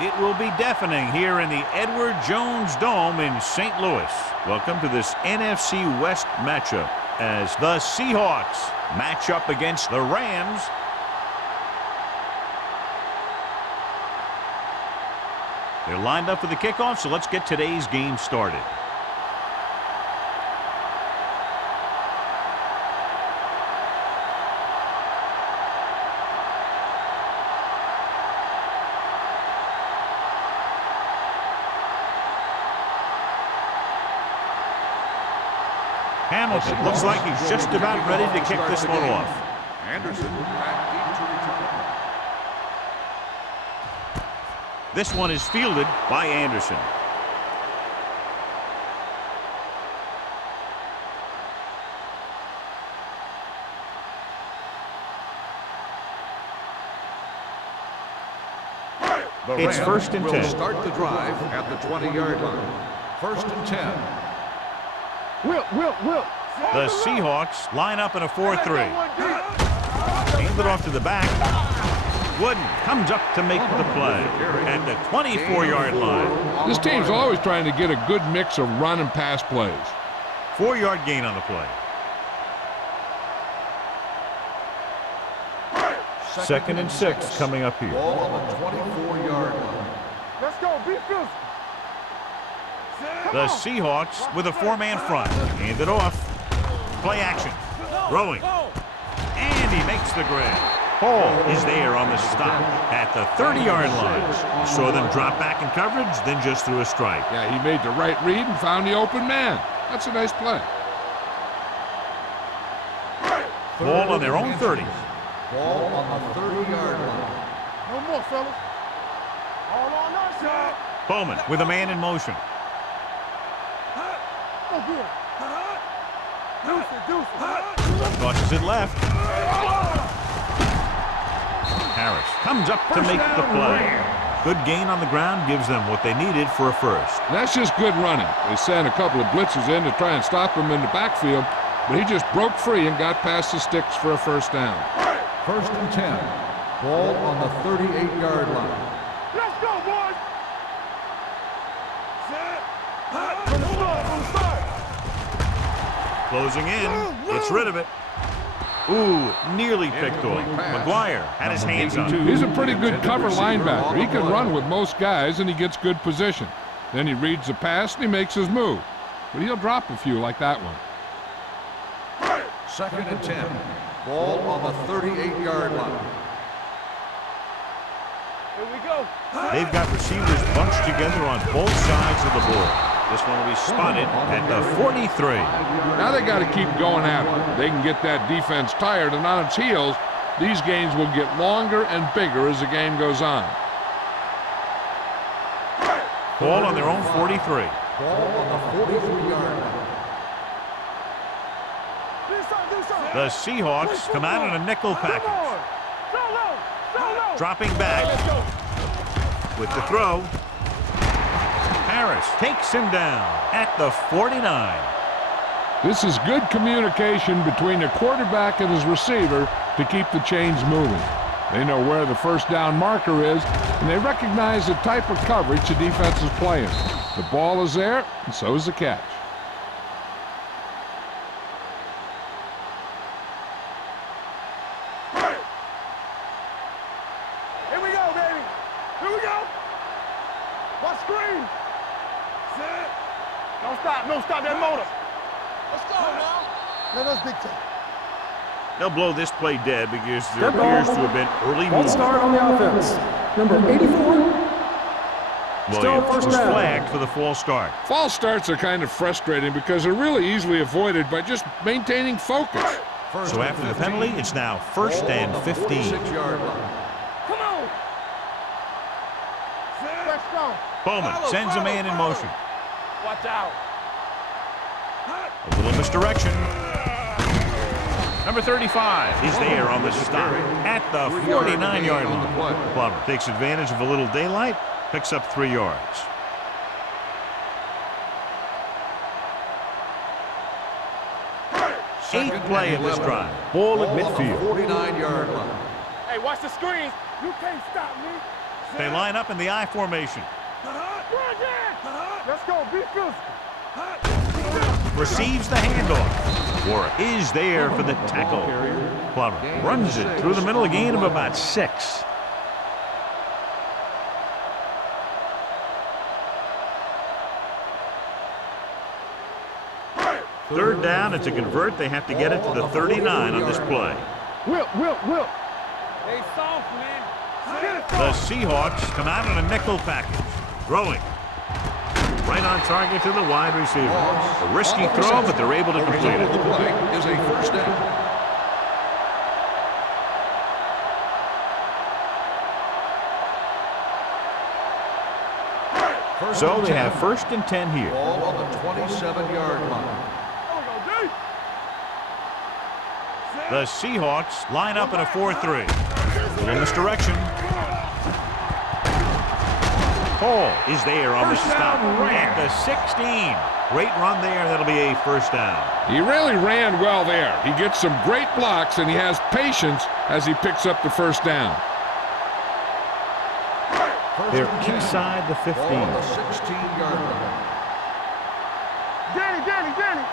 It will be deafening here in the Edward Jones Dome in St. Louis. Welcome to this NFC West matchup as the Seahawks match up against the Rams. They're lined up for the kickoff, so let's get today's game started. Hamilton looks like he's just about ready to kick this one off. Anderson back deep to return. This one is fielded by Anderson. It's 1st and 10. Will start the drive at the 20-yard line. 1st and 10. Will. The Seahawks line up in a 4-3. Hand it off to the back. Wooden comes up to make the play at the 24-yard line. This team's always trying to get a good mix of run and pass plays. 4-yard gain on the play. 2nd and 6 coming up here. Ball on the 24-yard line. Let's go, be physical. The Seahawks with a 4-man front. Hand it off. Play action. Throwing. And he makes the grab. Hall is there on the stop at the 30-yard line. Saw them drop back in coverage, then just threw a strike. Yeah, he made the right read and found the open man. That's a nice play. Ball on their own 30. Ball on the 30-yard line. No more, fellas. All on us, sir. Bowman with a man in motion. Oh, good. Deuce. Tosses it left. Harris comes up to make the play. Good gain on the ground gives them what they needed for a first. That's just good running. They sent a couple of blitzes in to try and stop him in the backfield, but he just broke free and got past the sticks for a first down. 1st and 10. Ball on the 38-yard line. Let's go, boys! Closing in, gets rid of it. Ooh, nearly picked off. McGuire had his hands on it. He's a pretty good cover linebacker. He can run with most guys, and he gets good position. Then he reads the pass, and he makes his move. But he'll drop a few like that one. 2nd and 10. Ball on the 38-yard line. Here we go. They've got receivers bunched together on both sides of the ball. This one will be spotted at the 43. Now they got to keep going at it. They can get that defense tired and on its heels. These games will get longer and bigger as the game goes on. Ball on their own 43. Ball on the 43-yard line. The Seahawks come out in a nickel package. Dropping back with the throw. Harris takes him down at the 49. This is good communication between the quarterback and his receiver to keep the chains moving. They know where the first down marker is, and they recognize the type of coverage the defense is playing. The ball is there, and so is the catch. Here we go, baby. Here we go. Watch screen. Set. Don't stop that motor. Let's go now. Let us dictate. They'll blow this play dead because there appears to have been early movement. Start on the offense. Number 84. Williams was flagged for the false start. False starts are kind of frustrating because they're really easily avoided by just maintaining focus. So after the penalty, it's now 1st and 15. 46-yard line. Come on. Let's go. Bowman sends a man in motion. Watch out. A little misdirection. Number 35 is there on the stop at the 49-yard line. Plummer takes advantage of a little daylight, picks up 3 yards. Eighth play of this drive. Ball at midfield. 49-yard line. Hey, watch the screens. You can't stop me. They line up in the I formation. Let's go. Be physical. Receives the handoff. Warwick is there for the tackle. Plummer runs it through the middle, a gain of about 6. Third down, and to convert, they have to get it to the 39 on this play. Whip. They soft, man. The Seahawks come out in a nickel package. Throwing. Right on target to the wide receiver. A risky throw, but they're able to complete it. The play is a first down. So they have 1st and 10 here. Ball on the 27-yard line. The Seahawks line up in a 4-3. Little misdirection. Hall is there on the stop at the 16. Great run there. That'll be a first down. He really ran well there. He gets some great blocks, and he has patience as he picks up the first down. They're inside the 15. Ball on the 16-yard line. Danny.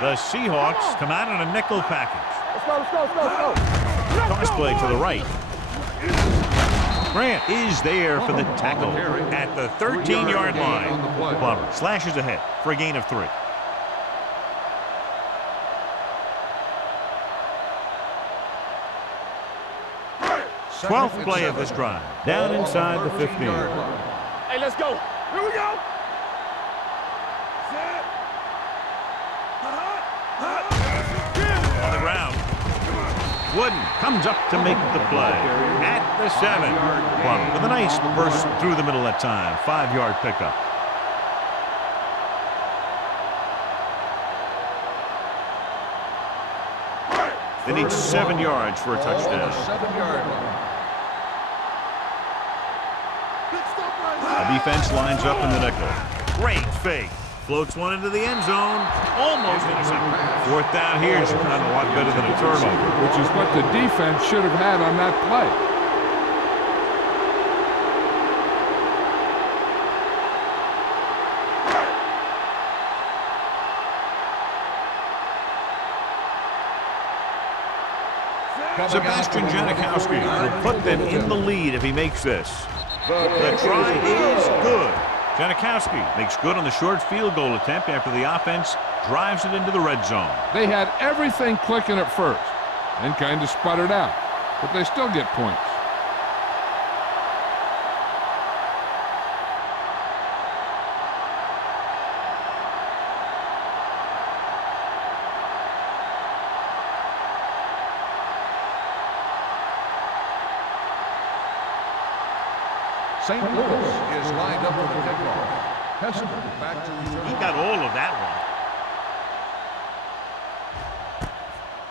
The Seahawks come out in a nickel package. Let's go. Toss play to the right. Grant is there for the tackle at the 13-yard line. Plummer slashes ahead for a gain of 3. Twelfth play of this drive. Down inside the 15. Hey, let's go. Here we go. On the ground. Wooden comes up to make the play at the 7. Plummer with a nice burst through the middle that time. 5-yard pickup. They need 7 yards for a touchdown. 7-yard line. The defense lines up in the nickel. Great fake. Floats one into the end zone. Almost intercepted. 4th down here is not a lot better than a turnover. Which is what the defense should have had on that play. Sebastian Janikowski will put them in the lead if he makes this. The try is good. Janikowski makes good on the short field goal attempt after the offense drives it into the red zone. They had everything clicking at first and kind of sputtered out, but they still get points. St. Louis is lined up for the kickoff. Heston back to return. He got all of that one.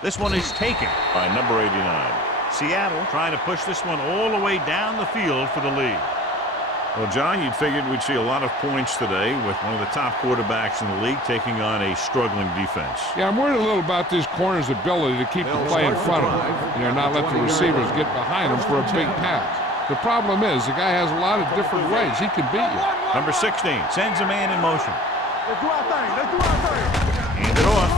This one is taken by number 89. Seattle trying to push this one all the way down the field for the lead. Well, John, you'd figured we'd see a lot of points today with one of the top quarterbacks in the league taking on a struggling defense. Yeah, I'm worried a little about this corner's ability to keep the play in front of him. Not let the receivers get behind him for a big pass. The problem is the guy has a lot of different ways he can beat you. Number 16 sends a man in motion. Let's do our thing. Hand it off.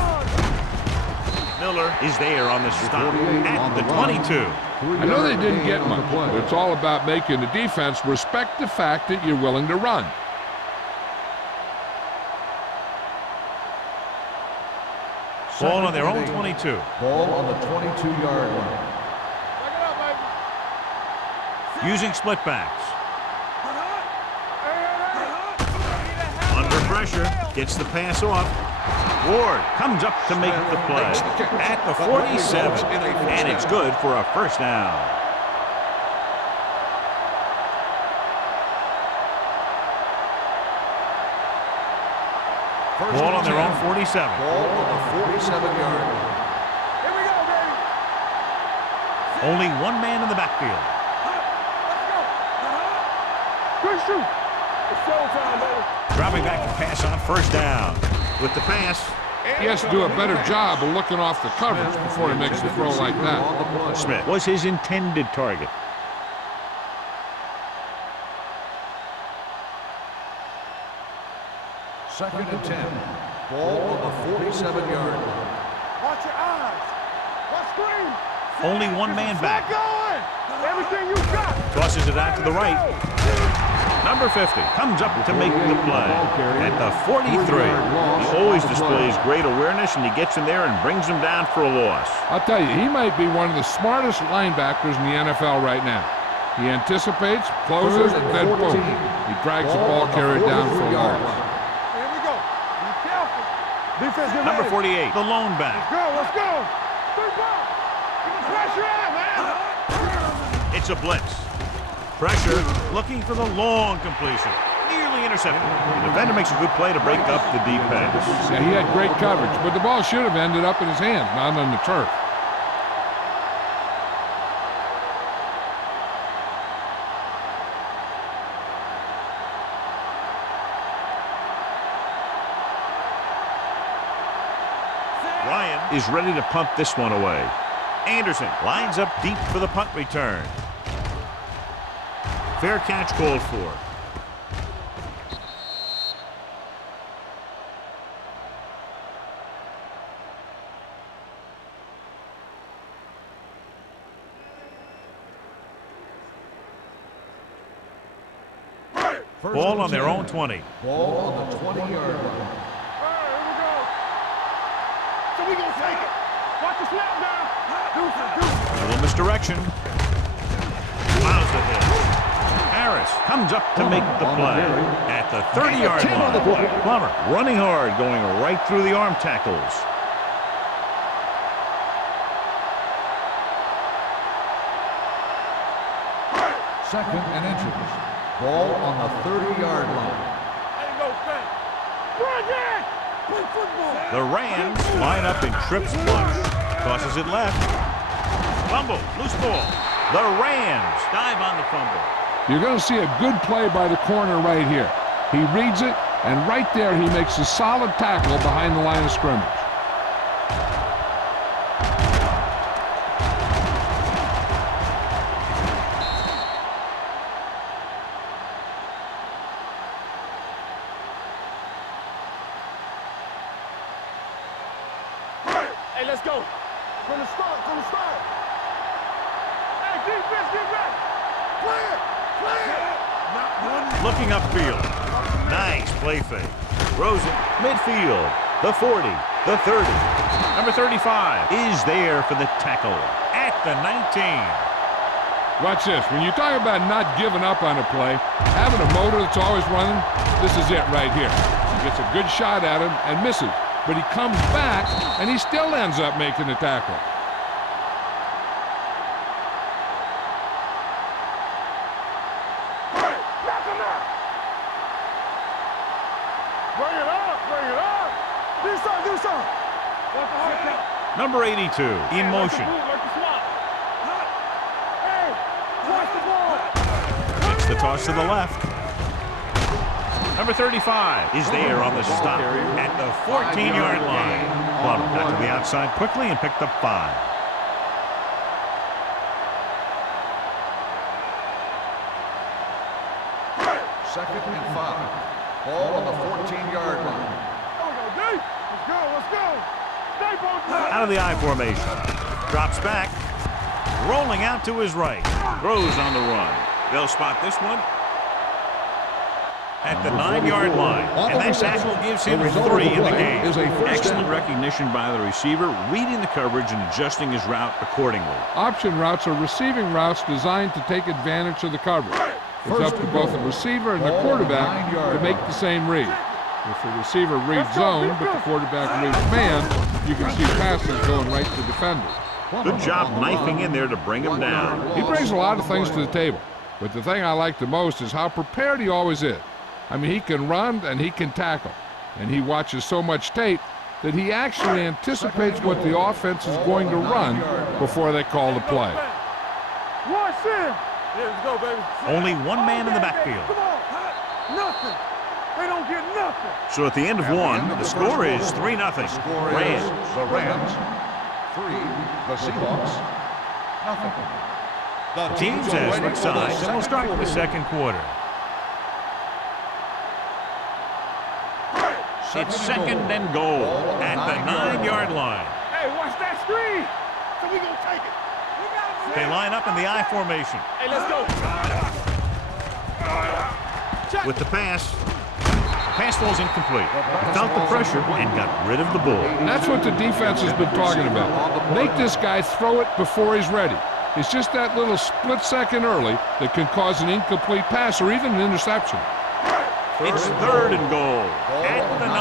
Miller is there on the stop at the 22. I know they didn't get much, but it's all about making the defense respect the fact that you're willing to run. Ball on their own 22. Ball on the 22-yard line. Using split backs. Under pressure, gets the pass off. Ward comes up to make the play at the 47, and it's good for a first down. Ball on their own 47. Ball on the 47-yard line. Here we go, baby. Only one man in the backfield. Good shoot. It's showtime, baby. Dropping back to pass on first down. With the pass, He has to do a better job of looking off the coverage before he makes a throw like that. Smith was his intended target. Second and 10. Ball on the 47-yard line. Watch your eyes. Watch screen. Only one man back. Get going. Everything you got. Tosses it out to the right. Number 50 comes up to make the play at the 43. He always displays great awareness, and he gets in there and brings him down for a loss. I'll tell you, he might be one of the smartest linebackers in the NFL right now. He anticipates, closes, and then boom, he drags the ball carrier down for a loss. Here we go. Be careful. Defense, get Number ready. 48, the lone back. Let's go. 3 ball. Get the pressure on, man. It's a blitz. Pressure, looking for the long completion. Nearly intercepted. The defender makes a good play to break up the deep pass. Yeah, he had great coverage, but the ball should have ended up in his hands, not on the turf. Ryan is ready to punt this one away. Anderson lines up deep for the punt return. Fair catch called for. Ball on their own 20. Ball on the 20-yard line. Here we go. So we gonna take it. Watch the snap down. Little misdirection. Allows the hit. Harris comes up to make the play at the 30-yard line. Plummer running hard, going right through the arm tackles. Second and inches. Ball on the 30-yard line. There you go, Ben. Run it. Play football. The Rams line up in trips bunch. Tosses it left. Fumble. Loose ball. The Rams dive on the fumble. You're going to see a good play by the corner right here. He reads it, and right there he makes a solid tackle behind the line of scrimmage. Hey, let's go. From the start. Hey, defense, get ready. Play it. Not one. Looking upfield. Nice play fake. Throws it midfield. The 40. The 30. Number 35 is there for the tackle at the 19. Watch this. When you talk about not giving up on a play, having a motor that's always running, this is it right here. He gets a good shot at him and misses. But he comes back, and he still ends up making the tackle. Knock him out. Bring it up. Do something. Watch the hard count. Number 82 in motion. Like the swat. Hey, watch the ball. It's the toss to the left. Number 35 is there on the stop at the 14-yard line. Plummer got to the outside quickly and picked up 5. Second and 5. Ball on the 14-yard line. Let's go. Stay focused. Out of the I formation. Drops back. Rolling out to his right. Throws on the run. They'll spot this one at the 9-yard line, and that tackle gives him 3 in the game. Excellent recognition by the receiver, reading the coverage and adjusting his route accordingly. Option routes are receiving routes designed to take advantage of the coverage. It's up to both the receiver and the quarterback to make the same read. If the receiver reads zone, but the quarterback reads man, you can see passes going right to defenders. Good job knifing in there to bring him down. He brings a lot of things to the table, but the thing I like the most is how prepared he always is. I mean, he can run and he can tackle, and he watches so much tape that he actually anticipates what the offense is going to run before they call the play. Watch him. Here we go, baby. Only one man in the backfield. Come on. Nothing. They don't get nothing. So at the end of one, the score is 3-0. Score is the Rams 3, the Seahawks nothing. The teams as switch sides, and we'll start with the second quarter. It's second and goal at the 9-yard line. Hey, watch that screen. So we gonna take it. They line up in the I formation. Hey, let's go. With the pass. Pass falls incomplete. Without the pressure and got rid of the ball. That's what the defense has been talking about. Make this guy throw it before he's ready. It's just that little split second early that can cause an incomplete pass or even an interception. It's third and goal at the 9.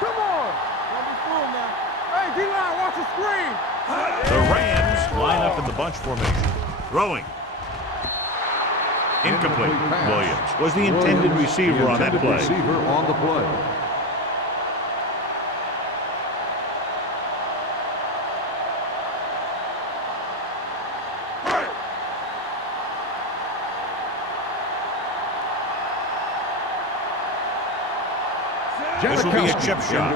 Come on. Don't be fooled now. Hey, D-line, watch the screen. The Rams line up in the bunch formation. Throwing. Incomplete. Williams was the intended receiver on that play. This will be a chip shot.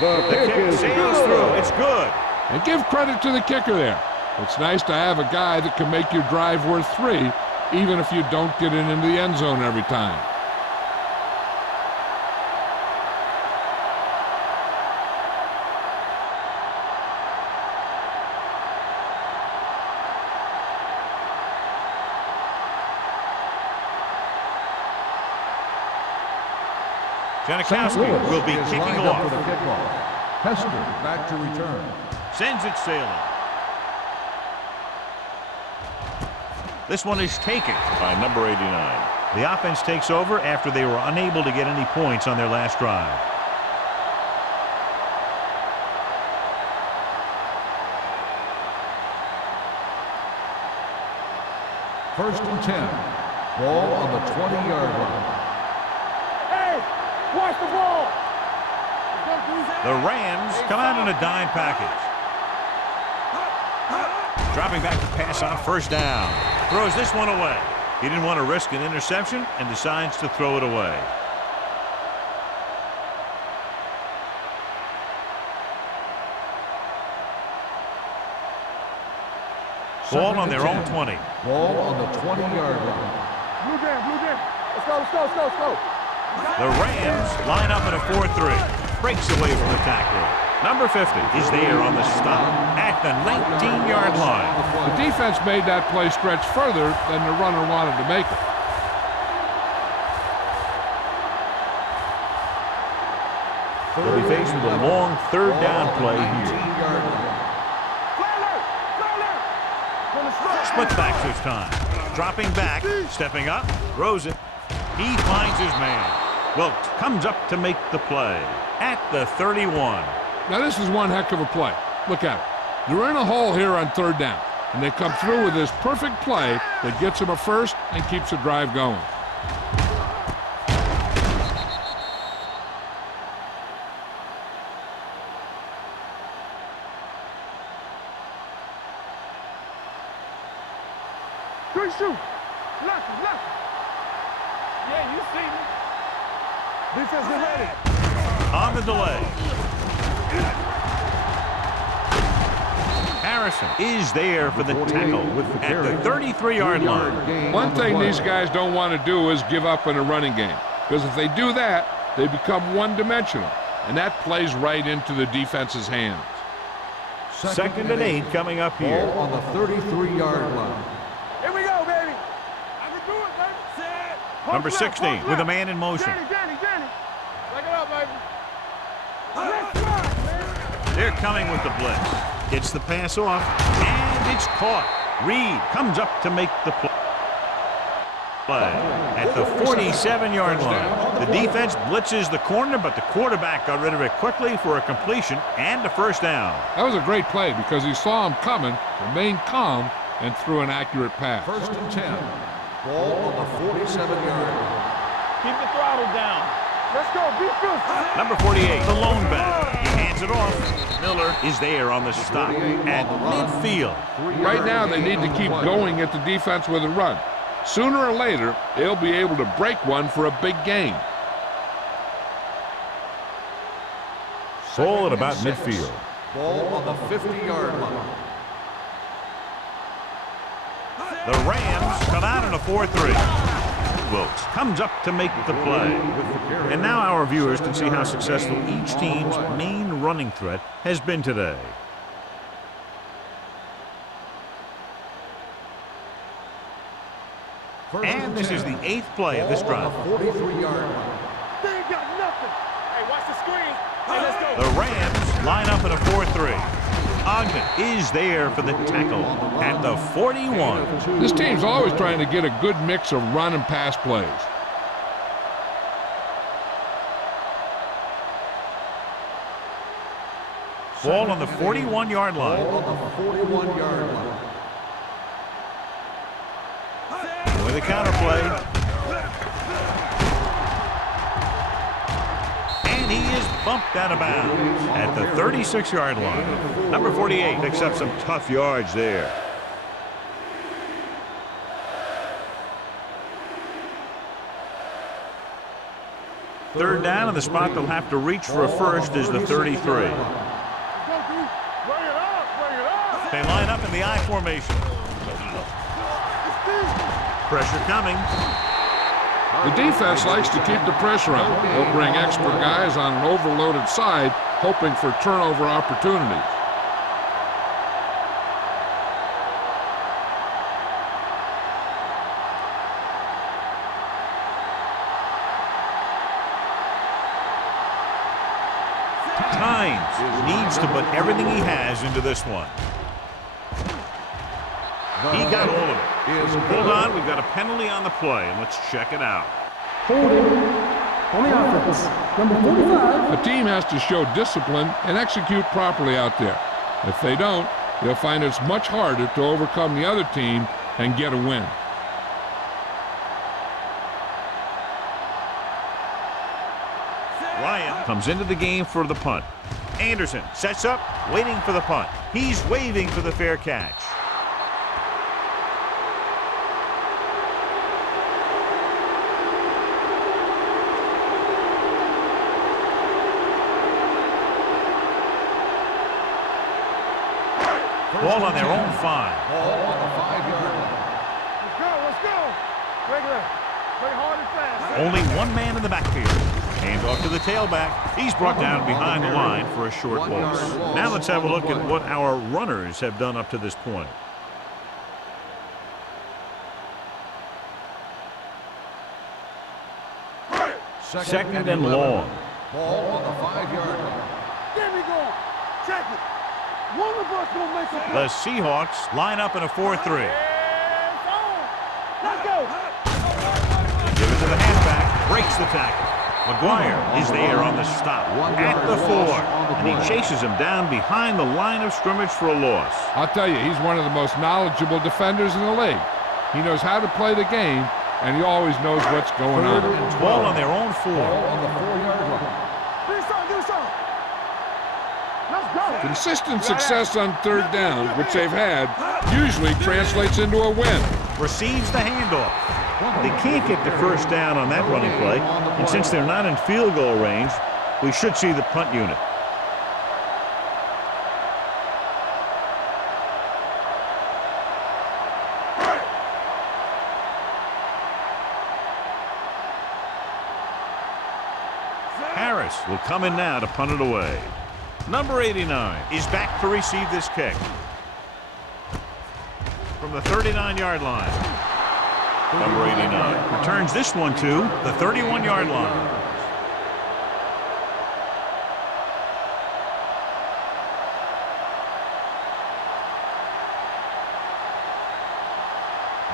The kick sails through. It's good. And give credit to the kicker there. It's nice to have a guy that can make your drive worth 3, even if you don't get it into the end zone every time. Janikowski will be kicking off. Hester back to return. Sends it sailing. This one is taken by number 89. The offense takes over after they were unable to get any points on their last drive. First and 10. Ball on the 20-yard line. Hey, watch the ball. The Rams come out in a dime package. Dropping back to pass on first down. Throws this one away. He didn't want to risk an interception and decides to throw it away. Ball on their own 20. Ball on the 20-yard line. Blue jam, blue jam. Let's go, let's go, let's go, let's go. The Rams line up in a 4-3. Breaks away from the tackler. Number 50 is there on the stop at the 19-yard line. The defense made that play stretch further than the runner wanted to make it. They'll be faced with a long third down play here. Split back this time. Dropping back, stepping up, throws it. He finds his man. Wilkes comes up to make the play at the 31. Now this is one heck of a play. Look at it. They're in a hole here on third down, and they come through with this perfect play that gets them a first and keeps the drive going. Good shoot. Lucky, lucky. Yeah, you see me. Defense, get ready. On the delay. Harrison is there for the tackle at the 33-yard line. One thing these guys don't want to do is give up in a running game, because if they do that, they become one-dimensional, and that plays right into the defense's hands. Second and 8 coming up here. Ball on the 33-yard line. Here we go, baby. I can do it, baby. Set. Number 16 with a man in motion. Danny. Take it up, baby. Let's go, man. They're coming with the blitz. Gets the pass off, and it's caught. Reed comes up to make the play at the 47-yard line. The defense blitzes the corner, but the quarterback got rid of it quickly for a completion and a first down. That was a great play because he saw him coming, remained calm, and threw an accurate pass. First and 10. Ball on the 47-yard line. Keep the throttle down. Let's go, defense. Number 48, the lone back. He hands it off. Miller is there on the stop at midfield. Right now, they need to keep going at the defense with a run. Sooner or later, they'll be able to break one for a big gain. Ball at about midfield. Ball on the 50-yard line. The Rams come out in a 4-3. Wilkes comes up to make the play. And now our viewers can see how successful each team's main running threat has been today. And this is the 8th play of this drive. 43-yard line. They ain't got nothing. Hey, watch the screen. Hey, let's go. The Rams line up in a 4-3. Ogden is there for the tackle at the 41. This team's always trying to get a good mix of run and pass plays. Ball on the 41-yard line. Ball on the 41-yard line. With a counter play. And he is bumped out of bounds at the 36-yard line. Number 48 picks up some tough yards there. Third down, and the spot they'll have to reach for a first is the 33. Bring it up. Bring it up. They line up in the I formation. Pressure coming. The defense likes to keep the pressure on. They'll bring extra guys on an overloaded side, hoping for turnover opportunities. Tynes needs to put everything he has into this one. He got all of it. Hold on, we've got a penalty on the play, and let's check it out. Holding on the offense. Number 45. A team has to show discipline and execute properly out there. If they don't, they'll find it's much harder to overcome the other team and get a win. Ryan comes into the game for the punt. Anderson sets up, waiting for the punt. He's waving for the fair catch. Ball on their own 5. Ball on the 5-yard line. Let's go. Let's go. Regular. Play hard and fast. Only one man in the backfield. Hand off to the tailback. He's brought down behind the line for a short loss. Now let's have a look at what our runners have done up to this point. Second and long. Ball on the 5-yard line. Get me going. Check it. One of us will make a play. The Seahawks line up in a 4-3. Let's go. They give it to the halfback. Breaks the tackle. McGuire is there on the stop at the 4. And he chases him down behind the line of scrimmage for a loss. I'll tell you, he's one of the most knowledgeable defenders in the league. He knows how to play the game, and he always knows what's going on. Ball on their own 4. Ball on the 4-yard line. Do something. Let's go. Consistent success on third down, which they've had, usually translates into a win. Receives the handoff. They can't get the first down on that running play, and since they're not in field goal range, we should see the punt unit. Harris will come in now to punt it away. Number 89 is back to receive this kick. From the 39-yard line. Number 89 returns this one to the 31-yard line.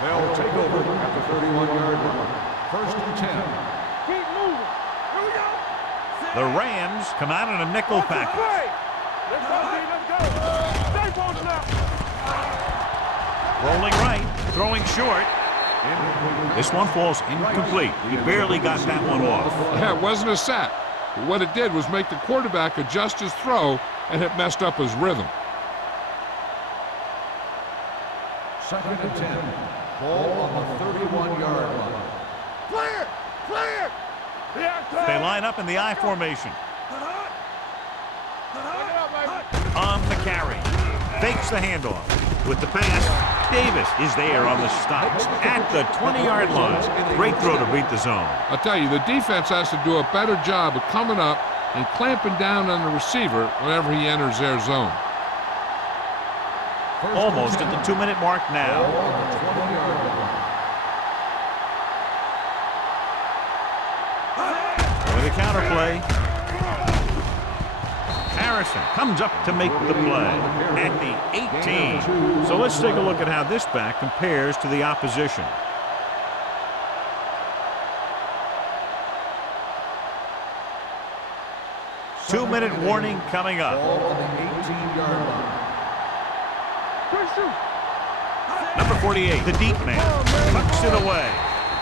They'll take over at the 31-yard line. First and 10. Keep moving. Here we go. The Rams come out in a nickel package. Let's go, D. Let's go. Stay close now. Rolling right, throwing short. This one falls incomplete. He barely got that one off. Yeah, it wasn't a sack. But what it did was make the quarterback adjust his throw, and it messed up his rhythm. Second and 10. Ball on the 31-yard line. Clear. Clear. They line up in the I formation. Bring it up, baby. On the carry. Fakes the handoff. With the pass, Davis is there on the stop at the 20-yard line. Great throw to beat the zone. I'll tell you, the defense has to do a better job of coming up and clamping down on the receiver whenever he enters their zone. Almost at the 2-minute mark now. With a counter play. Harrison comes up to make the play at the 18. So let's take a look at how this back compares to the opposition. Two-minute warning coming up. Number 48, the deep man, tucks it away.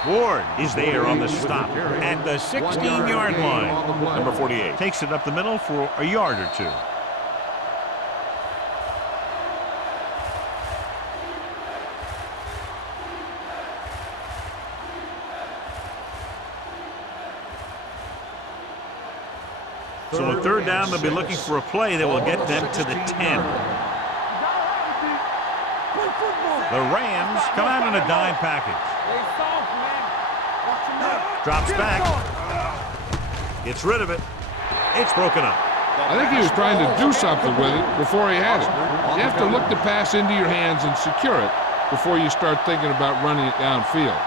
Ward is there on the stop at the 16-yard line. Number 48 takes it up the middle for a yard or two. So on third down, they'll be looking for a play that will get them to the 10. The Rams come out in a dime package. Drops back. Gets rid of it. It's broken up. I think he was trying to do something with it before he had it. You have to look the pass into your hands and secure it before you start thinking about running it downfield.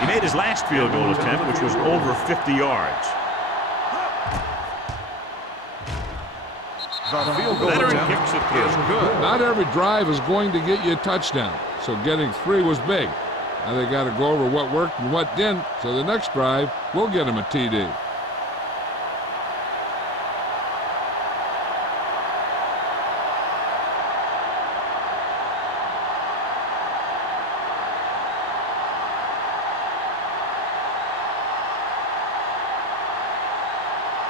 He made his last field goal attempt, which was over 50 yards. Veteran kicks it through. Not every drive is going to get you a touchdown, so getting 3 was big. Now they got to go over what worked and what didn't, so the next drive will get him a TD.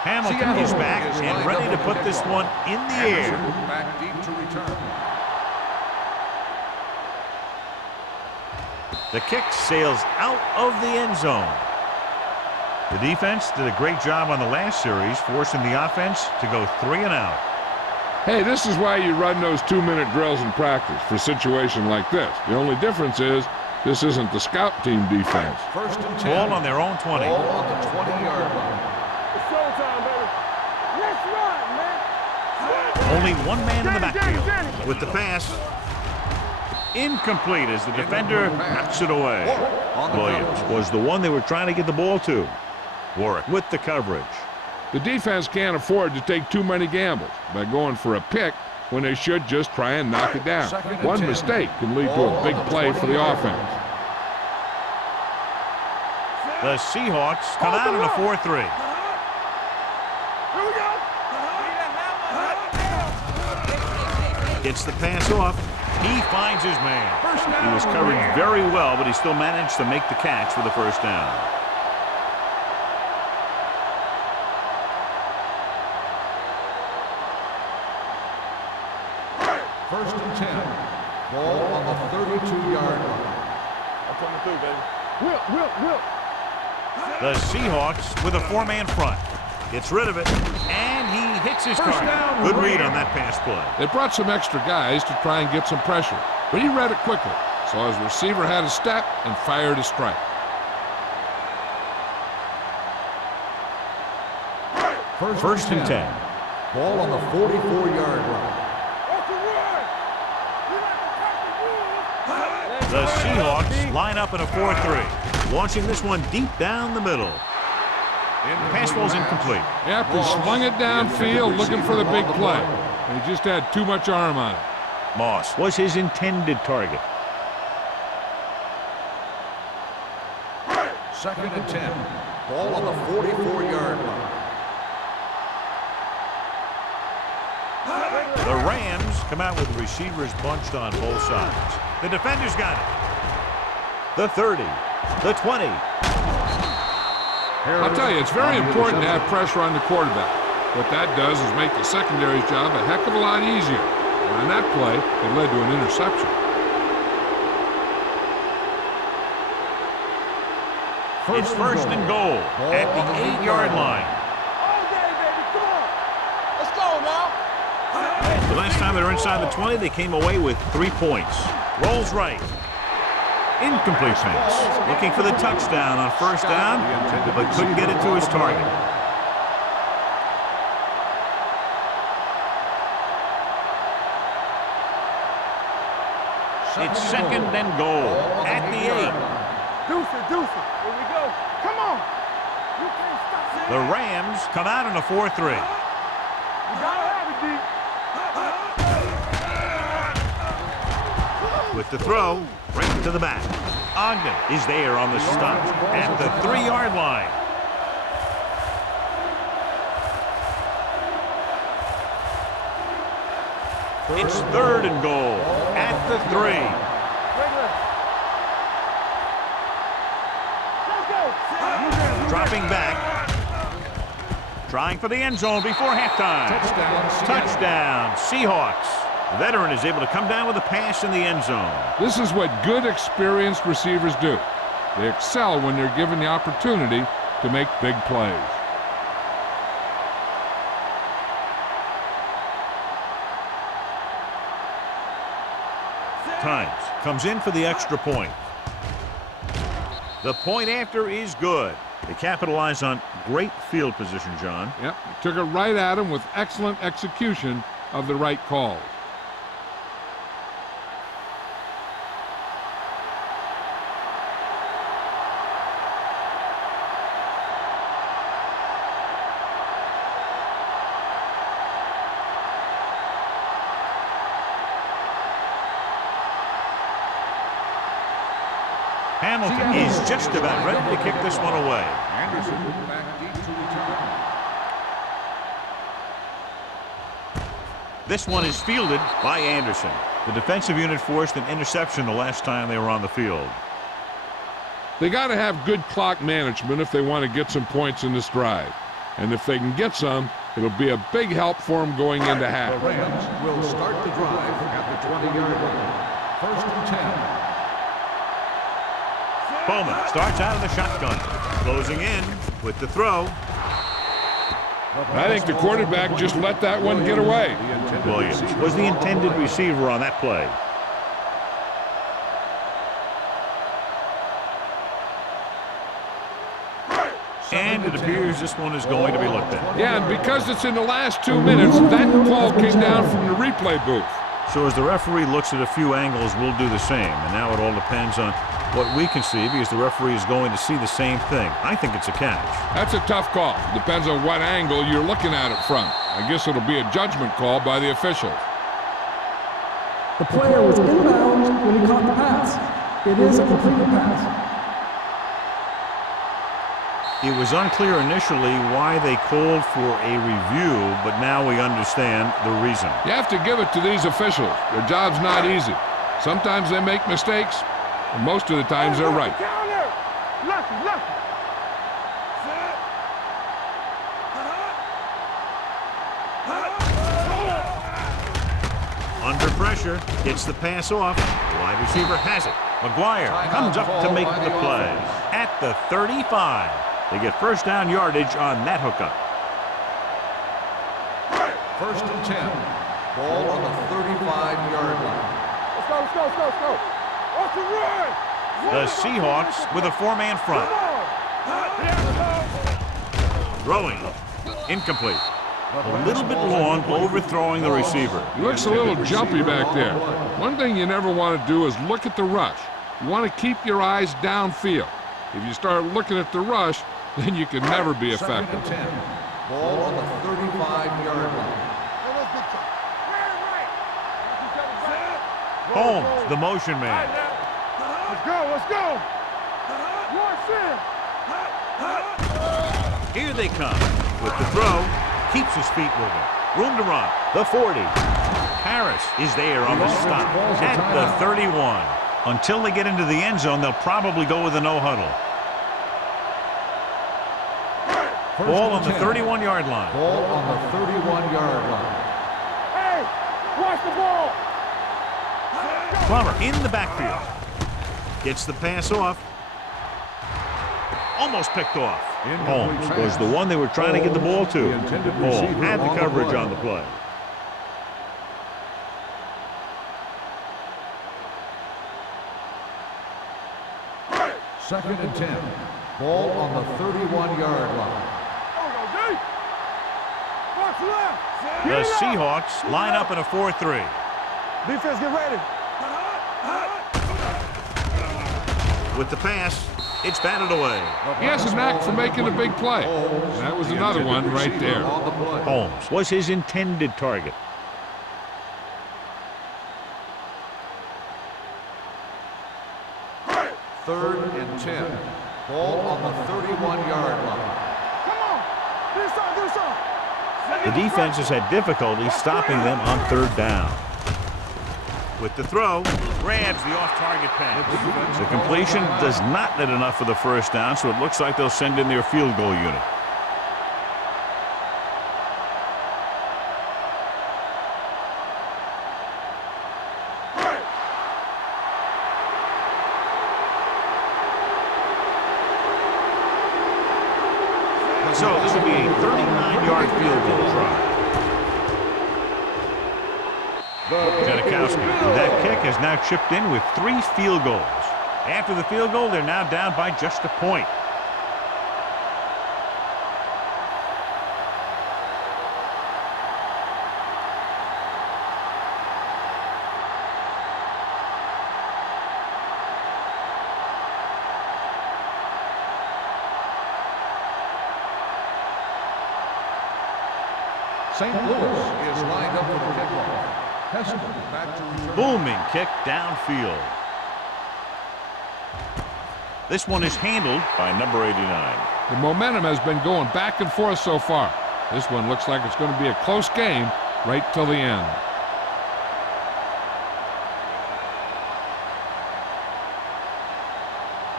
Hamilton is back and ready to put this one in the air. Back deep to return. The kick sails out of the end zone. The defense did a great job on the last series, forcing the offense to go 3 and out. Hey, this is why you run those 2-minute drills in practice for a situation like this. The only difference is this isn't the scout team defense. First and 10. Ball on their own 20. Ball on the 20-yard line. Showtime, baby. Let's run, man. Only one man in the backfield with the pass. Incomplete as the defender knocks it away. Williams was the one they were trying to get the ball to. Warwick with the coverage. The defense can't afford to take too many gambles by going for a pick when they should just try and knock it down. One mistake can lead to a big play for the offense. The Seahawks come out in a 4-3. Here we go. Gets the pass off. He finds his man. He was covered very well, but he still managed to make the catch for the first down. First and 10. Ball on the 32-yard line. I'm coming through, baby. Whip. The Seahawks with a 4-man front. Gets rid of it, and he hits his target. Good read on that pass play. They brought some extra guys to try and get some pressure, but he read it quickly, so his receiver had a step and fired a strike. First and 10. Ball on the 44-yard line. The Seahawks line up in a 4-3, launching this one deep down the middle. The pass ball's incomplete. Yep, he swung it downfield looking for the big play. He just had too much arm on it. Moss was his intended target. Second and 10. Ball on the 44-yard line. The Rams come out with receivers bunched on both sides. The defenders got it. The 30, the 20. I'll tell you, it's very important to have pressure on the quarterback. What that does is make the secondary's job a heck of a lot easier. And on that play, it led to an interception. It's first and goal at the 8-yard line. All day, baby. Come on. Let's go now. The last time they were inside the 20, they came away with 3 points. Rolls right. Incomplete pass. Looking for the touchdown on first down, but couldn't get it to his target. It's second and goal at the 8. Deuce it. Here we go. Come on. You can't stop. The Rams come out in a 4-3. You gotta have it, D. With the throw, right to the back. Ogden is there on the stop at the 3-yard line. It's third and goal at the 3. Dropping back. Trying for the end zone before halftime. Touchdown, Seahawks. The veteran is able to come down with a pass in the end zone. This is what good, experienced receivers do. They excel when they're given the opportunity to make big plays. Times comes in for the extra point. The point after is good. They capitalize on great field position, John. Yep, took it right at him with excellent execution of the right calls. Hamilton is just about ready to kick this one away. Anderson back deep to return. This one is fielded by Anderson. The defensive unit forced an interception the last time they were on the field. They got to have good clock management if they want to get some points in this drive. And if they can get some, it'll be a big help for them going into half. The Rams will start the drive at the 20-yard line. First and 10. Bowman starts out of the shotgun. Closing in with the throw. I think the quarterback just let that one get away. Williams was the intended receiver on that play. And it appears this one is going to be looked at. Yeah, and because it's in the last 2 minutes, that call came down from the replay booth. So as the referee looks at a few angles, we'll do the same. And now it all depends on what we can see because the referee is going to see the same thing. I think it's a catch. That's a tough call. Depends on what angle you're looking at it from. I guess it'll be a judgment call by the officials. The player was inbounds when he caught the pass. It is a completed pass. It was unclear initially why they called for a review, but now we understand the reason. You have to give it to these officials. Their job's not easy. Sometimes they make mistakes, and most of the times they're right. Counter. Lucky. Under pressure, gets the pass off. The wide receiver has it. McGuire comes up to make the play. At the 35. They get first down yardage on that hookup. First and 10. Ball on the 35-yard line. Let's go. Off the run. The Seahawks with a 4-man front. Throwing. Incomplete. A little bit long, overthrowing the receiver. He looks a little jumpy back there. One thing you never want to do is look at the rush. You want to keep your eyes downfield. If you start looking at the rush, then you can never be effective. Second and 10. Ball on the 35-yard line. Holmes, the motion man. Let's go. Here they come. With the throw, keeps his feet moving. Room to run. The 40. Harris is there on the stop at the 31. Until they get into the end zone, they'll probably go with a no-huddle. Ball on the 31-yard line. Ball on the 31-yard line. Hey, watch the ball. Plummer in the backfield. Gets the pass off. almost picked off. Incomplete Holmes pass. was the one they were trying to get the ball to. The intended Hall receiver had the on the coverage play. on the play. Second and 10. Ball on the 31-yard line. Watch left. The Seahawks line up in a 4-3. Defense, get ready. With the pass, it's batted away. He has a knack for making a big play. And that was another one right there. On the play. Holmes was his intended target. Third and 10. Ball on the 31-yard line. Come on. Get some. The defense has had difficulty stopping them on third down. With the throw, grabs the off-target pass. The completion does not net enough for the first down, so it looks like they'll send in their field goal unit. So this will be a 39-yard field goal try. Janikowski, that kick has now chipped in with 3 field goals. After the field goal, they're now down by just a point. St. Louis is lined up for the kickoff. Heston back to return. Booming kick downfield. This one is handled by number 89. The momentum has been going back and forth so far. This one looks like it's going to be a close game right till the end.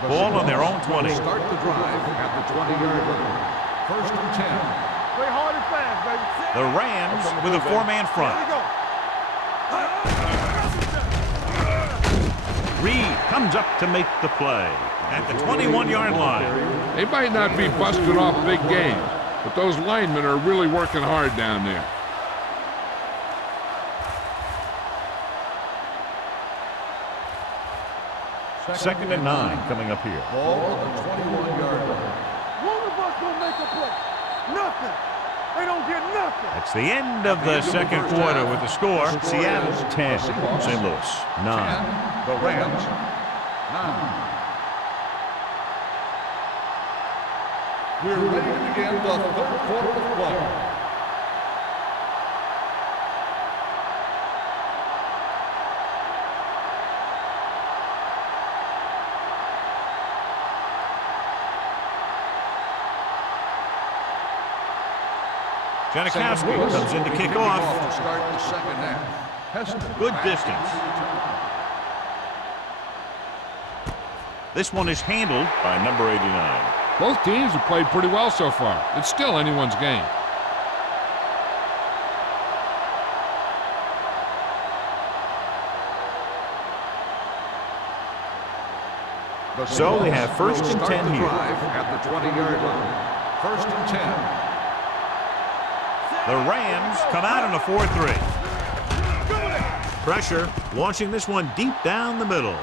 Ball on their own 20. Start the drive at the 20-yard line. First and 10. Play hard and fast, baby. The Rams with a 4-man front. Here we go. Reed comes up to make the play at the 21-yard line. They might not be busted off big games, but those linemen are really working hard down there. Second and 9 coming up here. Ball on the 21-yard line. One of us gonna make a play. Nothing. They don't get nothing. That's the end of the second quarter with the score. Seattle 10, St. Louis 9. The Rams 9. We're ready to begin the third quarter of play. Janikowski comes in to kick off. To start the second half. Heston Good back distance. This one is handled by number 89. Both teams have played pretty well so far. It's still anyone's game. So they have first and 10 here. At the 20-yard line. First and 10. The Rams come out in a 4-3. Pressure, launching this one deep down the middle.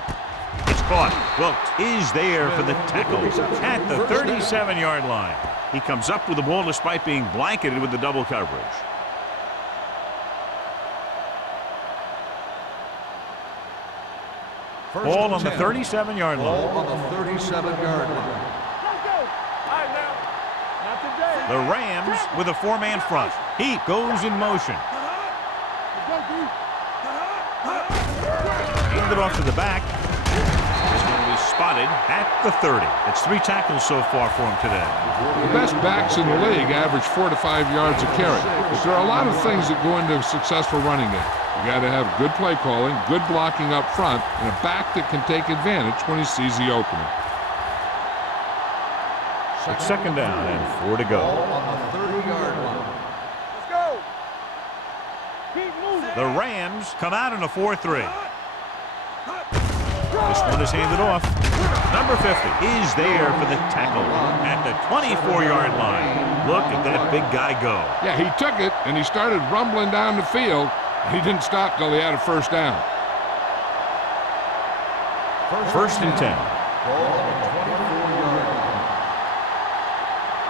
It's caught. Wilkes is there for the tackle at the 37-yard line. He comes up with the ball despite being blanketed with the double coverage. Ball on the 37-yard line. Ball on the 37-yard line. Let's go. All right, now. Not today. The Rams with a 4-man front. Heat goes in motion. Let's go, D. Handed off to the back. This one was spotted at the 30. It's 3 tackles so far for him today. The best backs in the league average 4 to 5 yards a carry. But there are a lot of things that go into a successful running game. You got to have good play calling, good blocking up front, and a back that can take advantage when he sees the opening. It's second down and 4 to go. Ball on the 30-yard line. Let's go. Keep moving. The Rams come out in a 4-3. This one is handed off. Number 50 is there for the tackle at the 24-yard line. Look at that big guy go. Yeah, he took it, and he started rumbling down the field. He didn't stop till he had a first down. First and 10. Ball on the 24-yard line.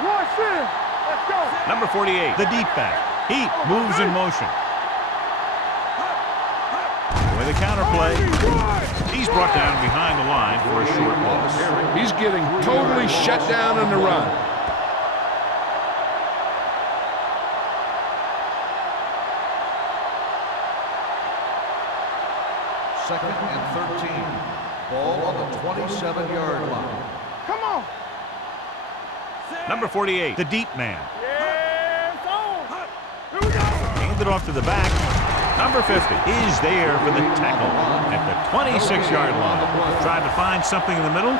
Rush in. Let's go. Number 48, the deep back. He moves in motion. With a counter play. He's brought down behind the line for a short loss. He's getting totally shut down in the run. Second and 13. Ball on the 27-yard line. Come on. Number 48, the deep man. Yeah, it's on. Here we go. Handed off to the back. Number 50 is there for the tackle at the 26-yard line. Tried to find something in the middle.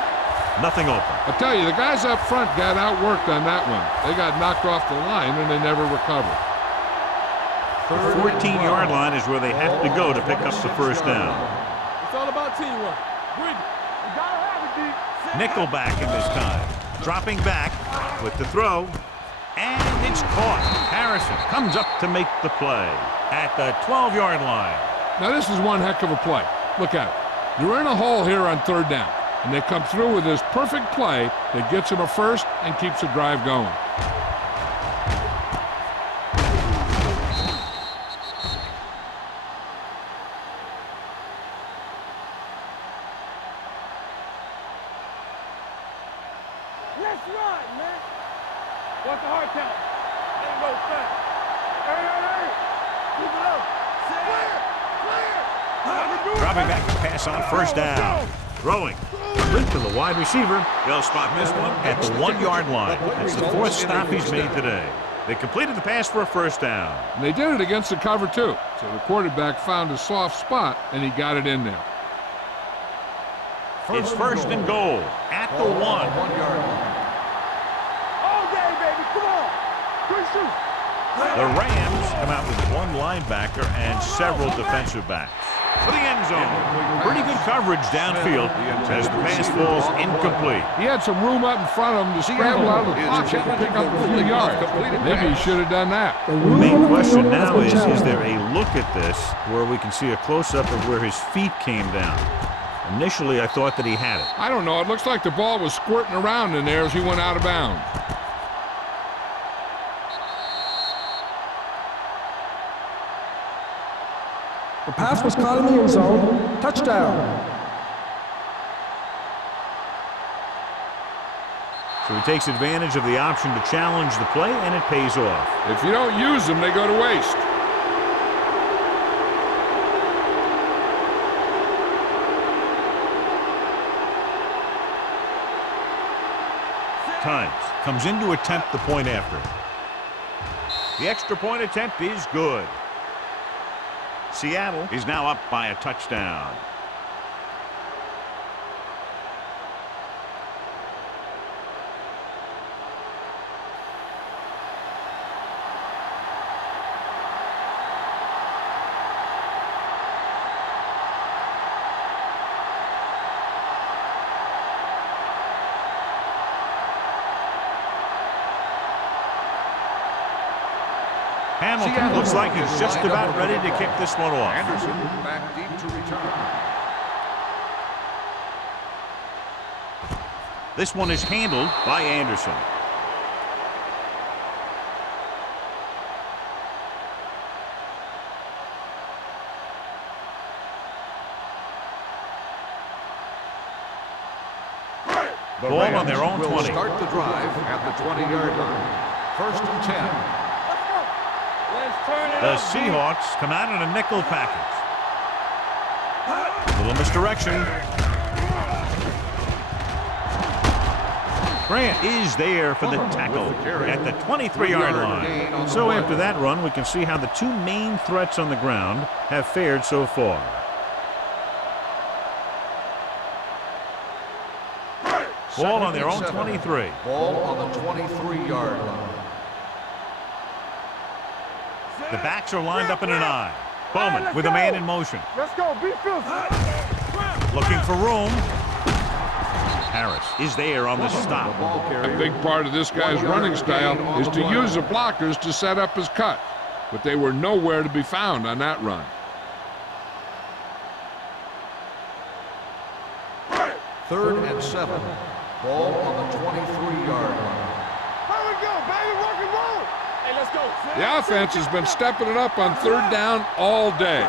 Nothing open. I tell you, the guys up front got outworked on that one. They got knocked off the line, and they never recovered. The 14-yard line is where they have to go to pick up the first down. It's all about teamwork. We gotta have it, D. Nickel back in this time. Dropping back with the throw. And it's caught. Harrison comes up to make the play at the 12-yard line. Now, this is one heck of a play. Look at it. You're in a hole here on third down, and they come through with this perfect play that gets them a first and keeps the drive going. Let's run, man. What's the hard count? Ain't no thing. Hey. Keep it up. Clear. Dropping back to pass on first down. Throwing. Complete to the wide receiver. They'll spot this one at the 1-yard line. That's the fourth stop he's made today. They completed the pass for a first down. And they did it against the cover, too. So the quarterback found a soft spot, and he got it in there. It's first and goal at the 1. 1-yard line. All day, baby. Come on. Good shoot. The Rams come out with one linebacker and several defensive backs. For the end zone. Pretty good coverage downfield as the pass falls incomplete. He had some room up in front of him to scramble out of the pocket and pick up a few yards. Maybe he should have done that. The main question now is there a look at this where we can see a close-up of where his feet came down? Initially, I thought that he had it. I don't know. It looks like the ball was squirting around in there as he went out of bounds. The pass was caught in the end zone. Touchdown. So he takes advantage of the option to challenge the play, and it pays off. If you don't use them, they go to waste. Times comes in to attempt the point after. The extra point attempt is good. Seattle is now up by a touchdown. Hamilton looks like he's just about ready to kick this one off. Anderson back deep to return. This one is handled by Anderson. The Ball Rams on their own will 20. start the drive at the 20-yard line. First and 10. The Seahawks come out in a nickel package. A little misdirection. Grant is there for the tackle at the 23-yard line. So after that run, we can see how the two main threats on the ground have fared so far. Ball on their own 23. Ball on the 23-yard line. The backs are lined up in an I. Bowman with a man in motion. Let's go. Be filthy. Looking for room. Harris is there on the stop. A big part of this guy's running style is to use the blockers to set up his cut, but they were nowhere to be found on that run. Third and 7. Ball on the 23-yard line. Here we go, baby, rock and roll. Hey, let's go. The offense has been stepping it up on third down all day.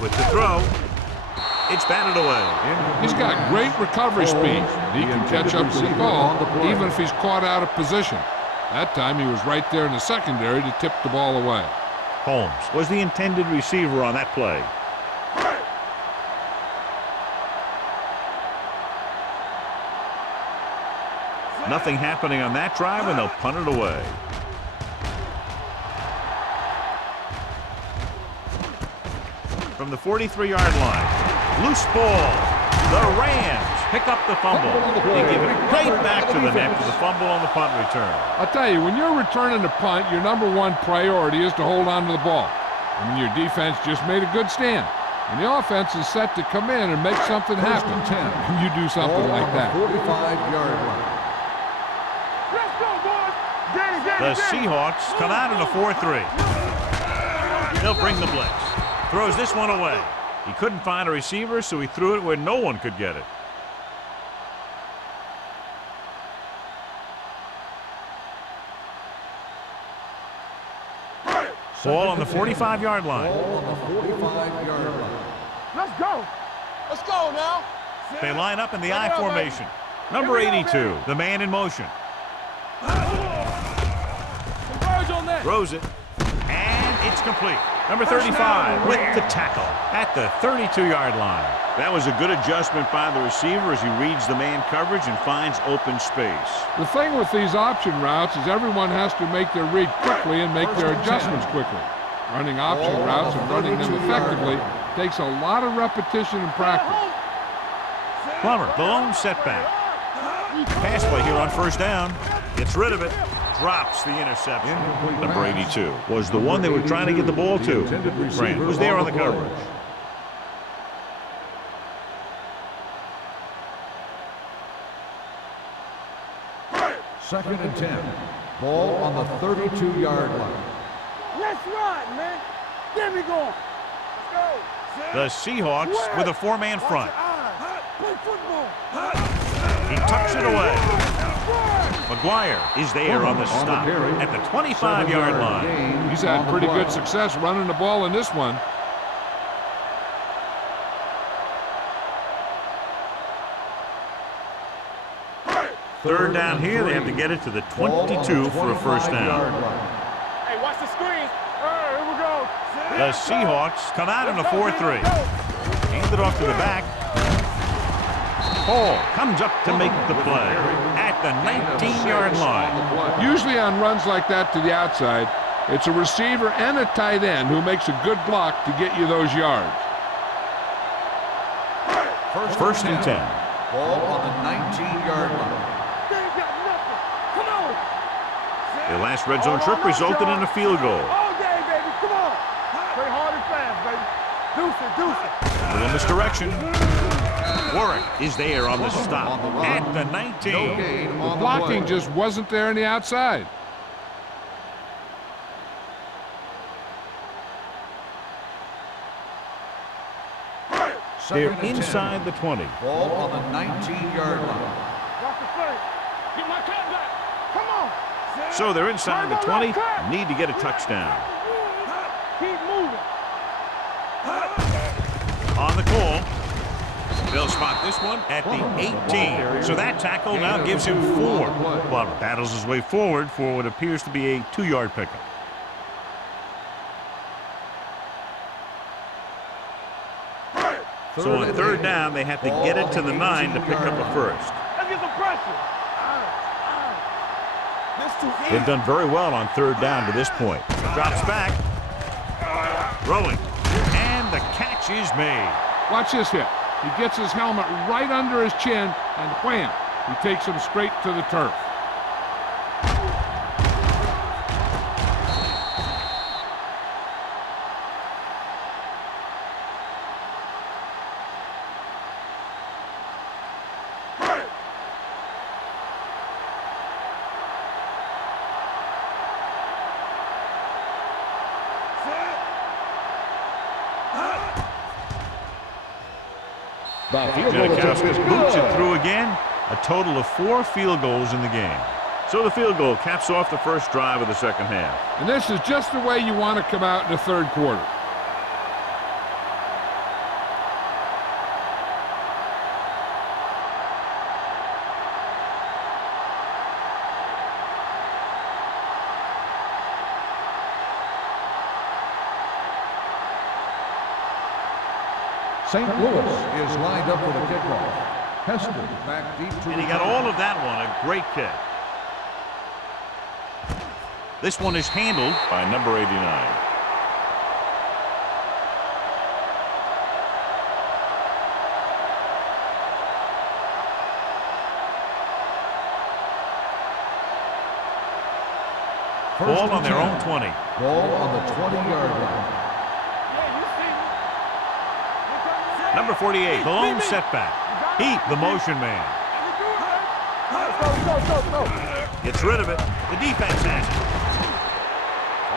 With the throw, it's batted away. He's got great recovery speed. He can catch up to the ball even if he's caught out of position. That time he was right there in the secondary to tip the ball away. Holmes was the intended receiver on that play. Nothing happening on that drive, and they'll punt it away. From the 43-yard line, loose ball. The Rams pick up the fumble. They give it right back to them after the fumble on the punt return. I'll tell you, when you're returning a punt, your #1 priority is to hold on to the ball. I mean, your defense just made a good stand, and the offense is set to come in and make something happen. Can you do something like that? 45-yard line. Let's go, boys. The Seahawks come out in a 4-3. They'll bring the blitz. Throws this one away. He couldn't find a receiver, so he threw it where no one could get it. Ball on the 45-yard line. Ball on the 45-yard line. Let's go. Let's go now. They line up in the I formation. Number 82, the man in motion. Converge on that. Throws it, and it's complete. Number 35 with the tackle at the 32-yard line. That was a good adjustment by the receiver as he reads the man coverage and finds open space. The thing with these option routes is everyone has to make their read quickly and make their adjustments quickly. Running option routes and running them effectively takes a lot of repetition and practice. Plummer, the lone setback. Pass play here on first down. Gets rid of it. Drops the interception. Number 82 was the one they were trying to get the ball to. Grant was there on the coverage. Second and 10. Ball on the 32-yard line. Let's run, man. Get me going. Let's go. The Seahawks with a four-man front. Play football. He tucks it away. McGuire is there on the stop at the 25-yard line. He's had pretty good success running the ball in this one. Third down here, they have to get it to the 22 for a first down. Hey, watch the screen. Here we go. The Seahawks come out in a 4-3. Hand it off to the back. Hall comes up to make the play at the 19-yard line. Usually on runs like that to the outside, it's a receiver and a tight end who makes a good block to get you those yards. First and 10. Ball on the 19-yard line. They ain't got nothing. Come on. Their last red zone trip resulted in a field goal. All day, baby. Come on. Play hard and fast, baby. Deuce it, deuce it. A little misdirection. Warwick is there on the stop at the 19. The blocking just wasn't there on the outside. They're inside the 20. Ball on the 19-yard line. Watch the play. Get my cut back. Come on. So they're inside the 20. Need to get a touchdown. Keep moving. On the call. They'll spot this one at the 18. So that tackle now gives him 4. Plummer battles his way forward for what appears to be a 2-yard pickup. So on third down, they have to get it to the 9 to pick up a first. Let's get some pressure. They've done very well on third down to this point. Drops back. Throwing. And the catch is made. Watch this hit. He gets his helmet right under his chin, and wham, he takes him straight to the turf. The field goal attempt is Janikowski boots it good. through again. A total of 4 field goals in the game. So the field goal caps off the first drive of the second half. And this is just the way you want to come out in the third quarter. St. Louis is lined up for the kickoff. Hester back deep to And he got all of that one. A great kick. This one is handled by number 89. Ball on their own 20. Ball on the 20-yard line. Number 48, the lone setback. Heat, the motion man. Gets rid of it. The defense has it.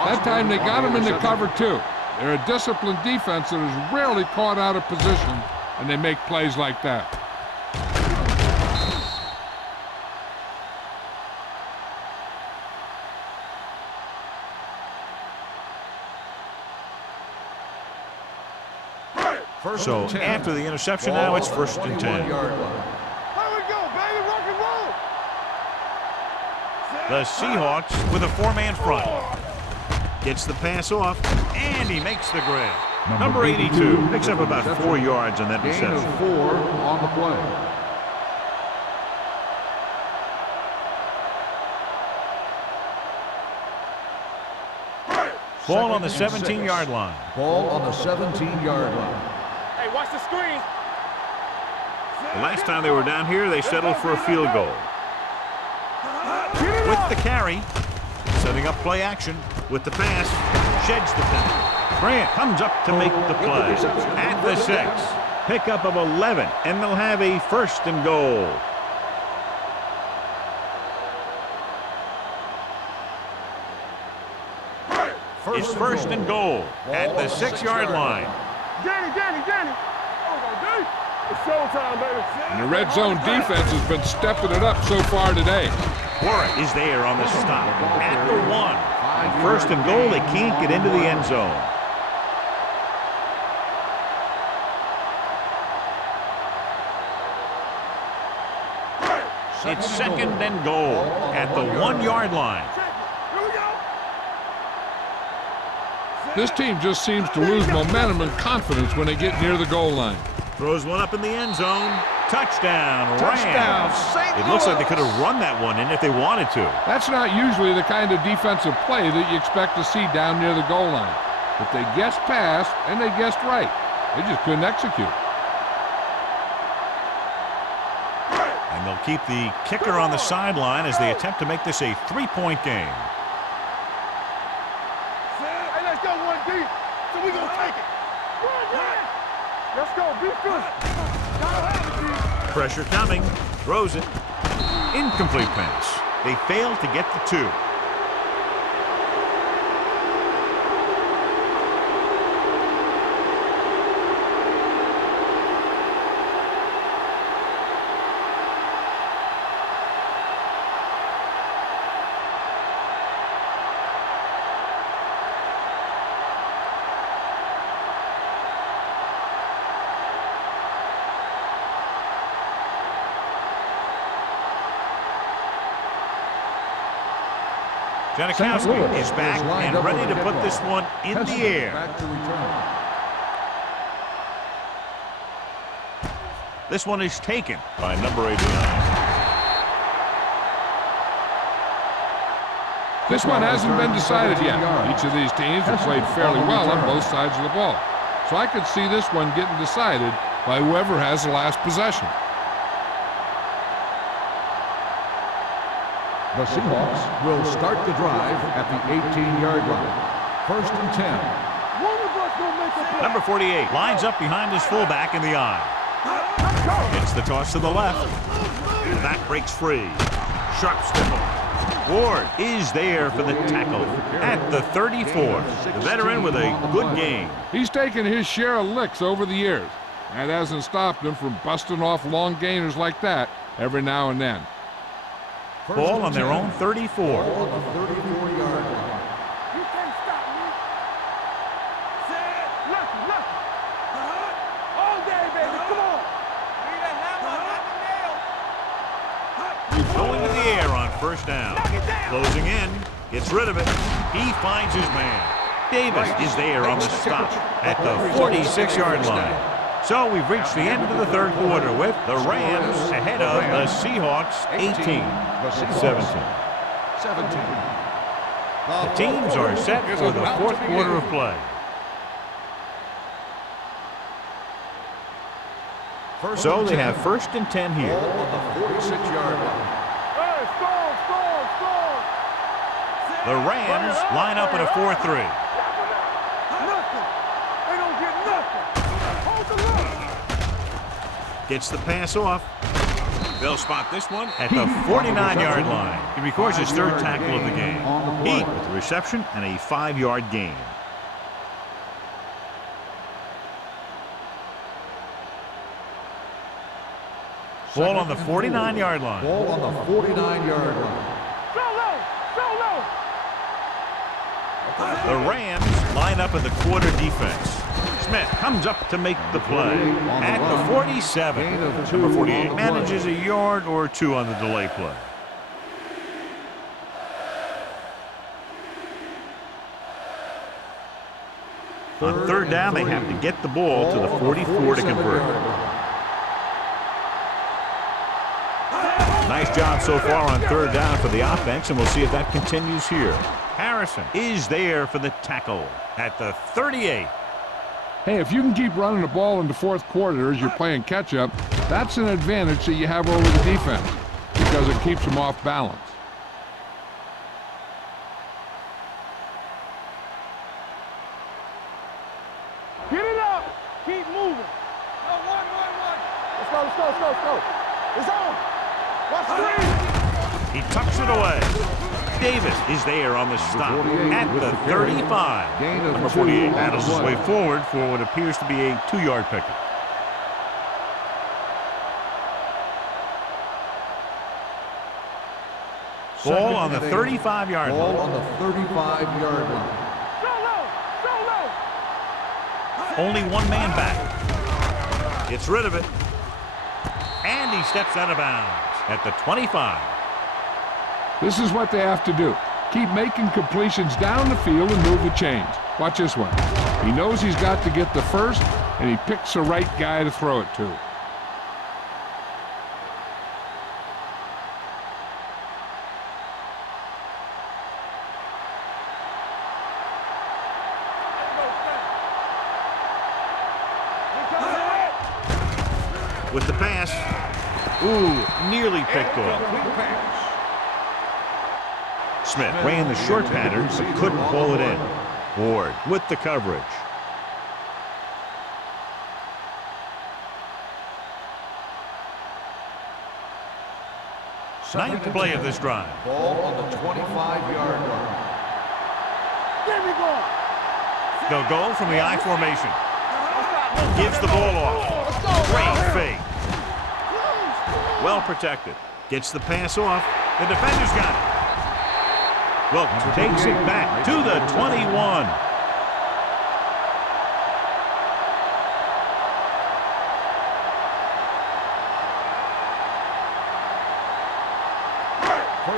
That time they got him into cover two. They're a disciplined defense that is rarely caught out of position, and they make plays like that. So after the interception, now it's 1st and 10. There we go, baby, rock and roll. The Seahawks with a 4-man front. Gets the pass off, and he makes the grab. Number 82 picks up about 4 yards on that Gain of reception. 4 on the play. Ball on the 17-yard line. Ball on the 17-yard line. Hey, watch the screen. The last time they were down here, they settled for a field goal. With the carry, setting up play action. With the pass, sheds the penalty. Grant comes up to make the play. At the 6, pickup of 11, and they'll have a 1st and goal. It's 1st and goal at the 6-yard line. Danny. It's showtime, baby. And the red zone defense has been stepping it up so far today. Warwick is there on the stop at the 1. On 1st and goal, they can't get into the end zone. It's 2nd and goal at the 1-yard line. Here we go. This team just seems to lose momentum and confidence when they get near the goal line. Throws one up in the end zone. Touchdown, Rams. It looks like they could have run that one in if they wanted to. That's not usually the kind of defensive play that you expect to see down near the goal line. But they guessed pass, and they guessed right. They just couldn't execute. And they'll keep the kicker on the sideline as they attempt to make this a 3-point game. Hey, let's go 1D. So we gonna take it. Let's go. Be good. Pressure coming. Throws it. Incomplete pass. They fail to get the 2. Janikowski is back and ready to put this one in the air. Back to return. This one is taken by number 89. This one hasn't been decided yet. Each of these teams have played fairly well on both sides of the ball. So I could see this one getting decided by whoever has the last possession. The Seahawks will start the drive at the 18-yard line. 1st and 10. One of us gonna make a play. Number 48 lines up behind his fullback in the eye. Gets the toss to the left. The back breaks free. Sharp stiffle. Ward is there for the tackle at the 34. The veteran with a good game. He's taken his share of licks over the years. That hasn't stopped him from busting off long gainers like that every now and then. Ball on their own 34. Ball on the 34-yard line. You can't stop me. Set. Lucky, lucky. All day, baby. Come on. Need a hammer, not the nail. Going to the air on first down. Closing in. Gets rid of it. He finds his man. Davis is there on the stop at the 46-yard line. So we've reached the end of the third quarter with the Rams ahead of the Seahawks 18-17. The teams are set for the fourth quarter of play. So they have 1st and 10 here. Ball on the 46-yard line. Hey, score. The Rams line up in a 4-3. Nothing. They don't get nothing. Hold the line. Gets the pass off. They'll spot this one at the 49-yard line. He records his 3rd tackle of the game. Heat with the reception and a 5-yard gain. Ball on the 49-yard line. Ball on the 49-yard line. Go low. The Rams line up in the quarter defense. Smith comes up to make the play at the 47. Number 48 manages a yard or 2 on the delay play. On 3rd down, they have to get the ball to the 44 to convert. Nice job so far on 3rd down for the offense, and we'll see if that continues here. Harrison is there for the tackle at the 38. Hey, if you can keep running the ball in the fourth quarter as you're playing catch-up, that's an advantage that you have over the defense because it keeps them off balance. Get it up. Keep moving. Go, one. Let's go. It's on. Watch screen. He tucks it away. Davis is there on the stop at the 35. Number 48 battles his way forward for what appears to be a 2-yard pickup. Ball on the 35-yard line. Ball on the 35-yard line. So low. Only one man back. Gets rid of it. And he steps out of bounds at the 25. This is what they have to do. Keep making completions down the field and move the chains. Watch this one. He knows he's got to get the first, and he picks the right guy to throw it to. With the pass. Ooh, nearly picked off. Smith ran the short pattern, but couldn't pull it in. Ward with the coverage. Ninth play of this drive. Ball on the 25-yard line. There we go. They'll go from the I formation. Gives the ball off. Great fake. Well protected. Gets the pass off. The defender's got it. Wilkes takes it back to the 21.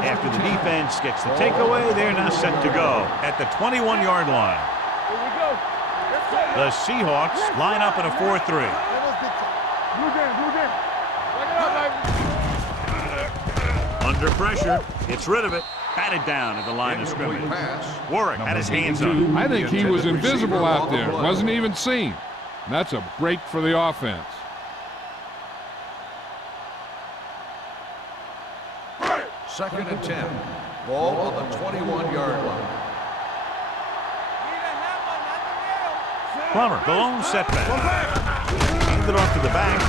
After the defense gets the takeaway, they're now set to go at the 21-yard line. Here we go. The Seahawks line up in a 4-3. Blue jam. Look it up, baby. Under pressure, gets rid of it. Batted down at the line of scrimmage. Warwick had his hands on it. I think he was invisible out there. Wasn't even seen. That's a break for the offense. Second and 10. Ball on the 21-yard line. Plummer, the lone setback. Handed off to the back.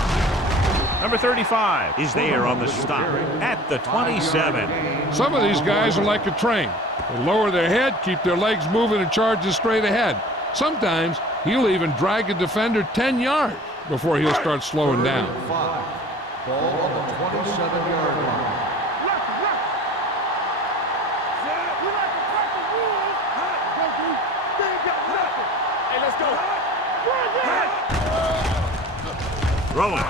Number 35 is there on the stop at the 27. Some of these guys are like a train. They lower their head, keep their legs moving, and charge straight ahead. Sometimes he'll even drag a defender 10 yards. before he'll start slowing down. 5. Ball on the 27-yard line. Hey, let's go. Throwing.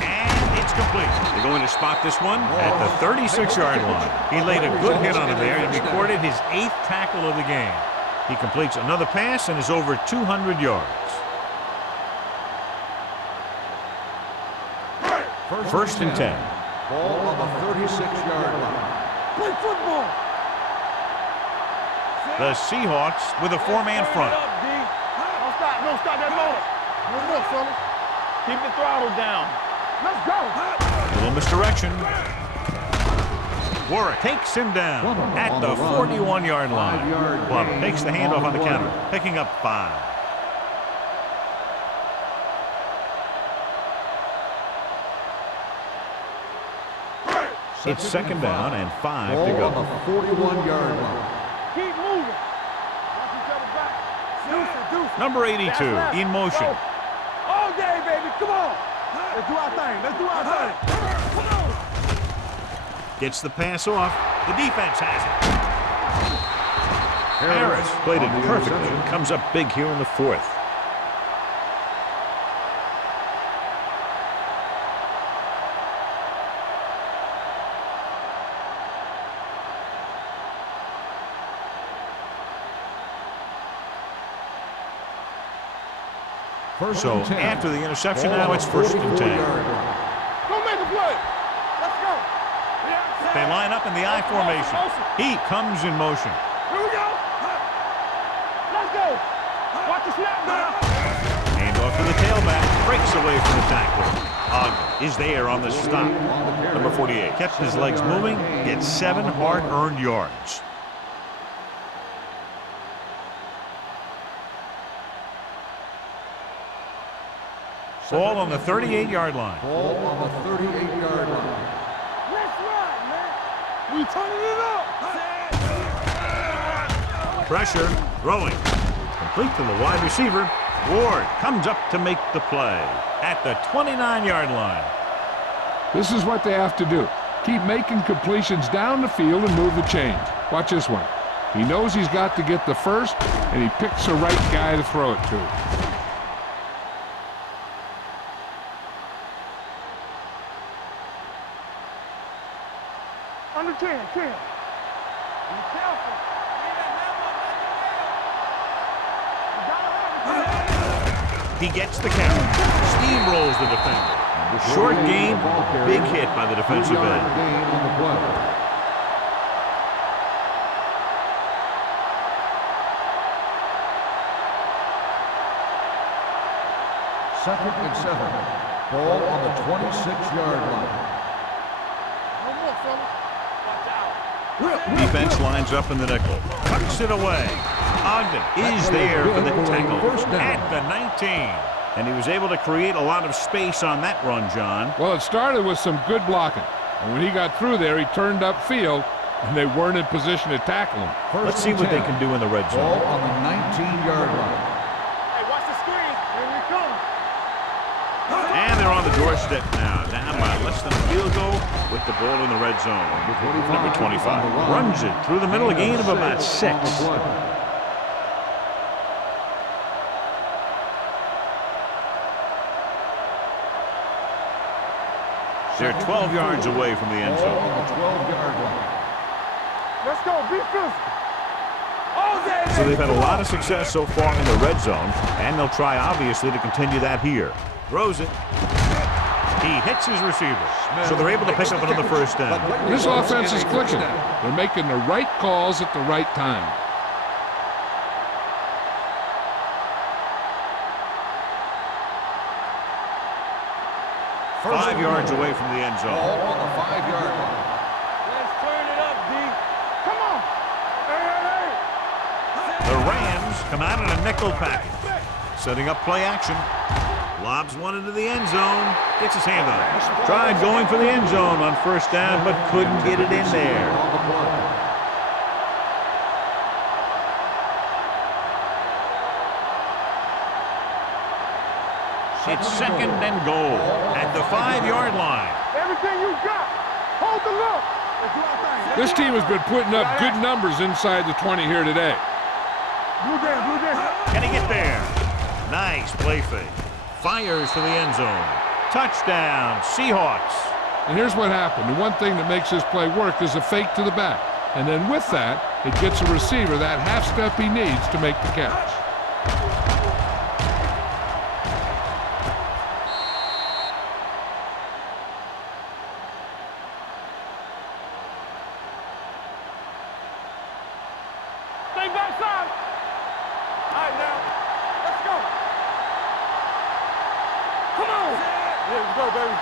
And it's complete. They're going to spot this one at the 36-yard line. He laid a good hit on him there and recorded his 8th tackle of the game. He completes another pass and is over 200 yards. First and 10. Ball on the 36-yard line. Play football. The Seahawks with a 4-man front. Don't stop that motor. Move up, fellas. Keep the throttle down. Let's go. A little misdirection. Warwick takes him down at the 41-yard line. Plum takes the handoff on the counter, picking up 5. It's second down and 5 to go. Ball on the 41-yard line. Keep moving. Watch each other back. Deuce it. Number 82 in motion. Go. All day, baby. Come on. Let's do our thing. Let's do our thing. Come on. Gets the pass off. The defense has it. Harris played it perfectly and comes up big here in the 4th. So after the interception, now it's first and 10. Go make a play. Let's go. They line up in the I formation. He comes in motion. Here we go. Let's go. Watch the snap now. Handoff to the tailback. Breaks away from the tackler. Ogden is there on the stop. Number 48 kept his legs moving. Gets 7 hard-earned yards. Ball on the 38-yard line. Ball on the 38-yard line. Let's run, man. We turning it up. Pressure. Throwing. Complete to the wide receiver. Ward comes up to make the play at the 29-yard line. This is what they have to do. Keep making completions down the field and move the chains. Watch this one. He knows he's got to get the first, and he picks the right guy to throw it to. Under 10. Be careful. He gets the count. Steamrolls the defender. Short gain, big hit by the defensive end. Gain on the play. Second and 7. Ball on the 26-yard line. No more, fellas. Watch out. Defense lines up in the nickel. Tucks it away. Ogden is there for the tackle at the 19. And he was able to create a lot of space on that run, John. Well, it started with some good blocking. And when he got through there, he turned upfield, and they weren't in position to tackle him. Let's see what they can do in the red Ball zone. on the 19-yard line. Hey, watch the screen. Here we come. And they're on the doorstep now. Down by less than a field goal with the ball in the red zone. Number 25 runs it through the middle, a gain of about 6. They're 12 yards away from the end Ball zone. on the 12-yard line. Let's go. Be physical. All day. So they've had a lot of success so far in the red zone, and they'll try, obviously, to continue that here. Throws it. He hits his receiver. So they're able to pick up another first down. This offense is clicking. They're making the right calls at the right time. Five yards away from the end zone. Ball on the 5-yard line. Let's turn it up, D. Come on. Hey. The Rams come out in a nickel package. Setting up play action. Lobs one into the end zone. Gets his hand on it. Tried going for the end zone on first down, but couldn't get it in there. On the play. It's second and goal at the 5-yard line. Everything you got. Hold the look. Let's do our thing. This team has been putting up good numbers inside the 20 here today. Blue down, blue down. Can he get there? Nice play fake. Fires to the end zone. Touchdown, Seahawks. And here's what happened. The one thing that makes this play work is a fake to the back. And then with that, it gets a receiver that half step he needs to make the catch. Stay backside. All right, now. Let's go. Come on. Yeah, let's go, baby.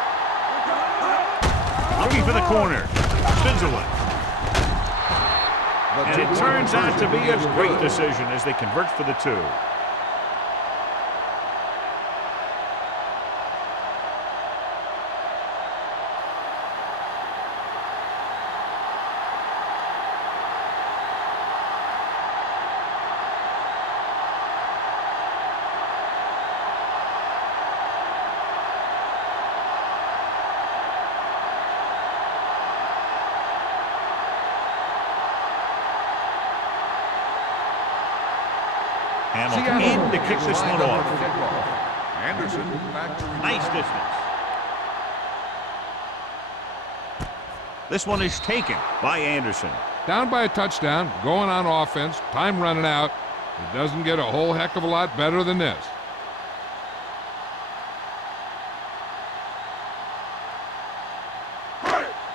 Looking for the corner. Spins away. And it turns out to be a great decision as they convert for the 2. Hamilton in to kick this one off. Anderson back to Nice distance. This one is taken by Anderson. Down by a touchdown, going on offense, time running out. It doesn't get a whole heck of a lot better than this.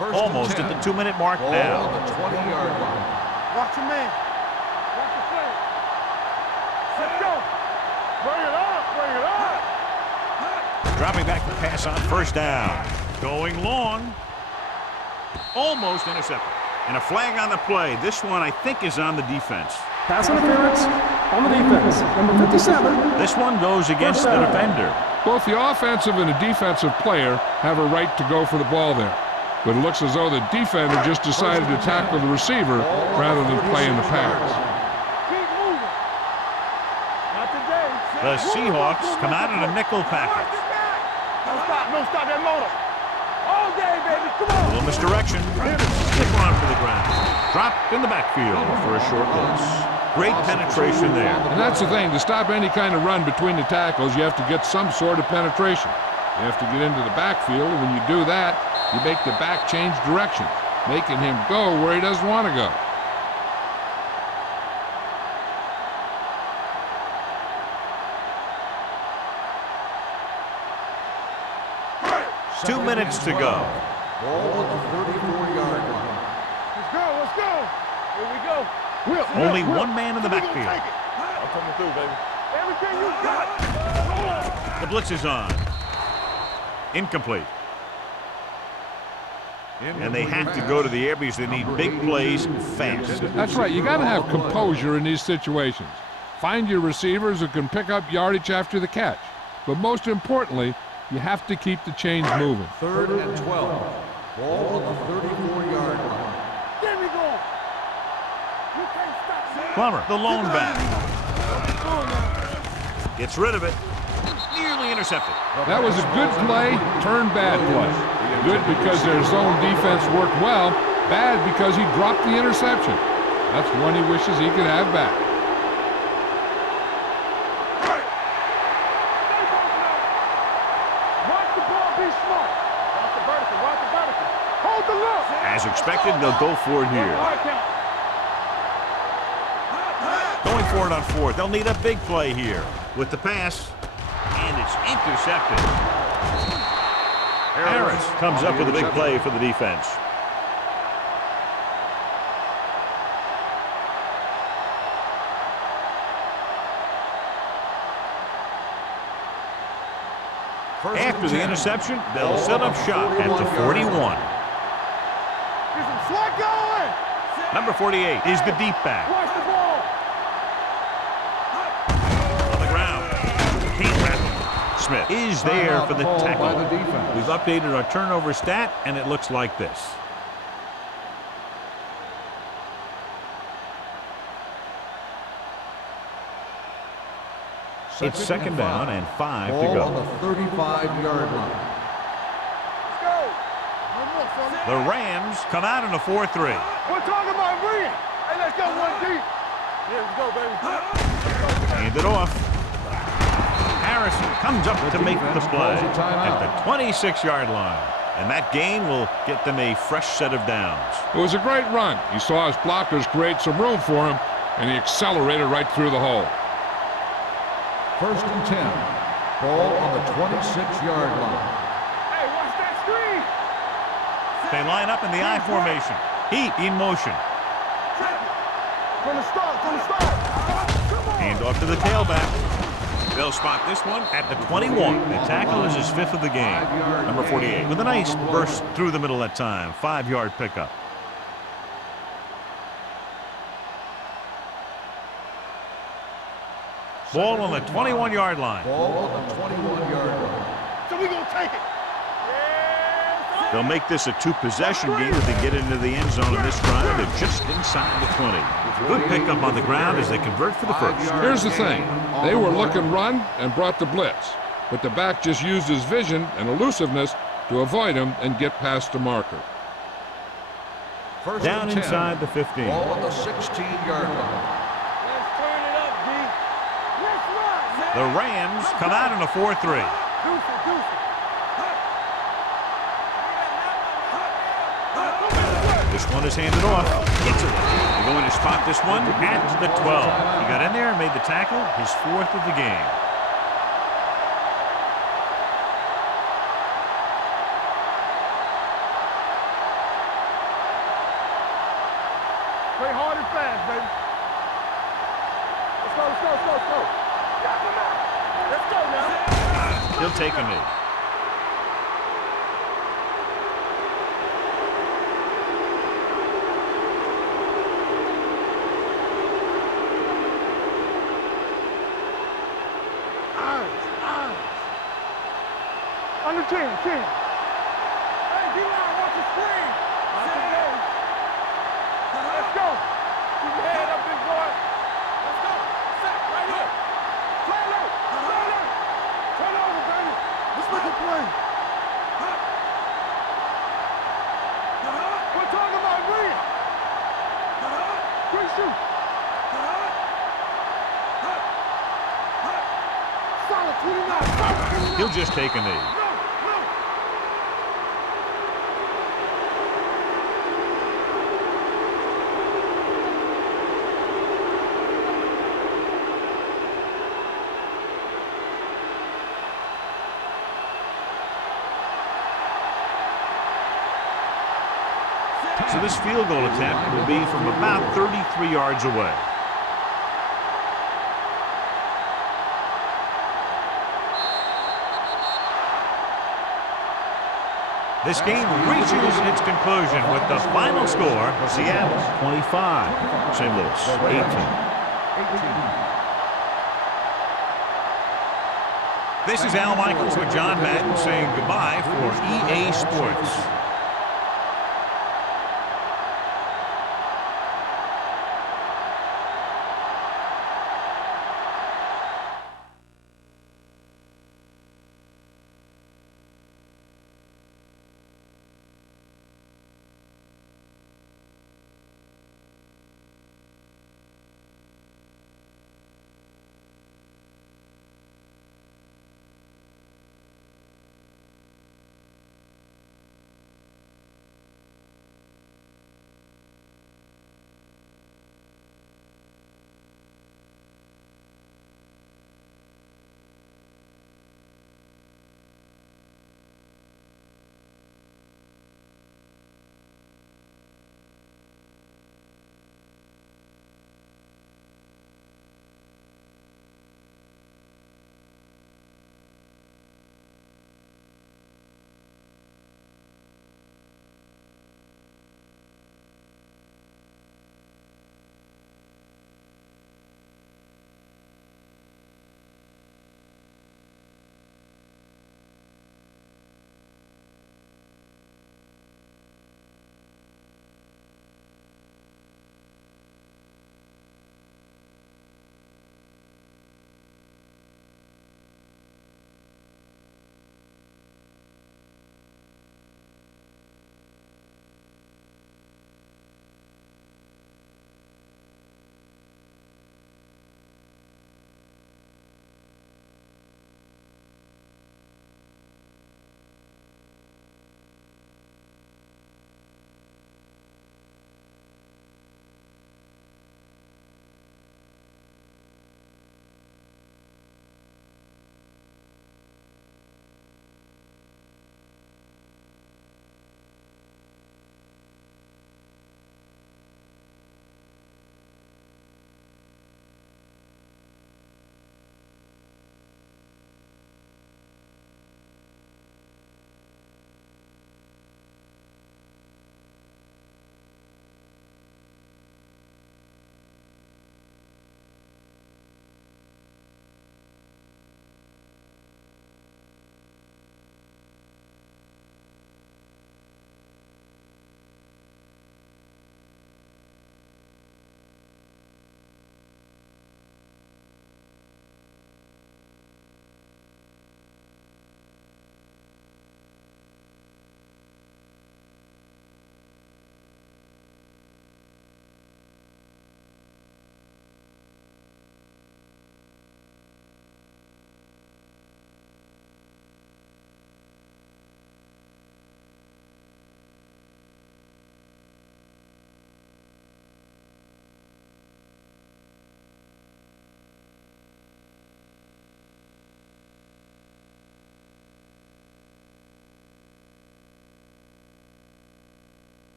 Almost at the 2-minute mark now. On the 20-yard line. Watch your man. Watch the play. Let's go. Bring it up. Bring it up. Dropping back the pass on first down. Going long. Almost intercepted. And a flag on the play. This one, I think, is on the defense. Pass interference on the defense. Number 57. This one goes against the defender. Both the offensive and the defensive player have a right to go for the ball there. But it looks as though the defender just decided to tackle the receiver rather than play in the pass. Keep moving. Not today. The Seahawks come out in a nickel package. Don't stop. Don't stop that motor. All day, baby. Come on. A little misdirection. Stick one for the ground. Dropped in the backfield for a short loss. Great penetration there. And that's the thing. To stop any kind of run between the tackles, you have to get some sort of penetration. You have to get into the backfield, and when you do that, you make the back change direction, making him go where he doesn't want to go. Two minutes to go. Ball at the 34-yard line. Let's go. Let's go. Here we go. Will, Only Will. one man in the We gonna backfield. take it. I'm coming through, baby. Everything you got. The blitz is on. Incomplete. And they have to go to the air because they need big plays fast. That's right. You got to have composure in these situations. Find your receivers who can pick up yardage after the catch. But most importantly, you have to keep the chains moving. 3rd and 12. Ball at the 34-yard line. There we go. You can't stop. Plummer, the lone back. Gets rid of it. Nearly intercepted. That was a good play, turned bad play. Good because their zone defense worked well. Bad because he dropped the interception. That's one he wishes he could have back. Watch the ball, be smart. Watch the vertical, watch the vertical. Hold the look. As expected, they'll go for it here. Hard count. Going for it on 4th. They'll need a big play here. With the pass, and it's intercepted. Harris comes up with a big play for the defense. After the interception, they'll set up shop at the 41. Get some slack going. Number 48 is the deep back. Watch the ball. On the ground. Can't wrap him. Smith is there for the tackle. We've updated our turnover stat, and it looks like this. It's second down and 5 to Ball go. on the 35-yard line. Let's go. One more, fella. The Rams come out in a 4-3. We're talking about Green. Hey, let's go one deep. Yeah, let's go, baby. Hand it off. Harrison comes up to make the play at the 26-yard line. And that gain will get them a fresh set of downs. It was a great run. He saw his blockers create some room for him, and he accelerated right through the hole. 1st and 10. Ball on the 26-yard line. Hey, watch that screen. They line up in the I formation. Heat in motion. From the start, from the start. Come on. Hand off to the tailback. They'll spot this one at the 21. The tackle is his 5th of the game. Number 48 with a nice burst through the middle that time. 5-yard pickup. Ball on the 21-yard line. Ball on the 21-yard line. So we gonna take it. They'll make this a 2-possession game if they get into the end zone in this drive. They're just inside the 20. Good pickup on the ground as they convert for the first. Here's the thing. They were looking run and brought the blitz, but the back just used his vision and elusiveness to avoid him and get past the marker. Down inside the 15. Ball on the 16-yard line. Let's turn it up, D. Let's run. The Rams come out in a 4-3. Deuce it, deuce it. This one is handed off. Gets it. They're going to spot this one at the 12. He got in there and made the tackle, his 4th of the game. Play hard and fast, baby. Let's go, let's go, let's go, let's go. Let's go now. He'll take a knee. Under 10, 10. Hey, D-line, watch the screen. Not today. Let's go. Keep your head up, big boy. Let's go. Set right here. Play low. Play low. Turn over, baby. Let's make a play. We're talking about Green. Green shoot. Solid 29. Solid 29. He'll just take a knee. So this field goal attempt will be from about 33 yards away. This game reaches its conclusion with the final score, Seattle 25, St. Louis 18. This is Al Michaels with John Madden saying goodbye for EA Sports.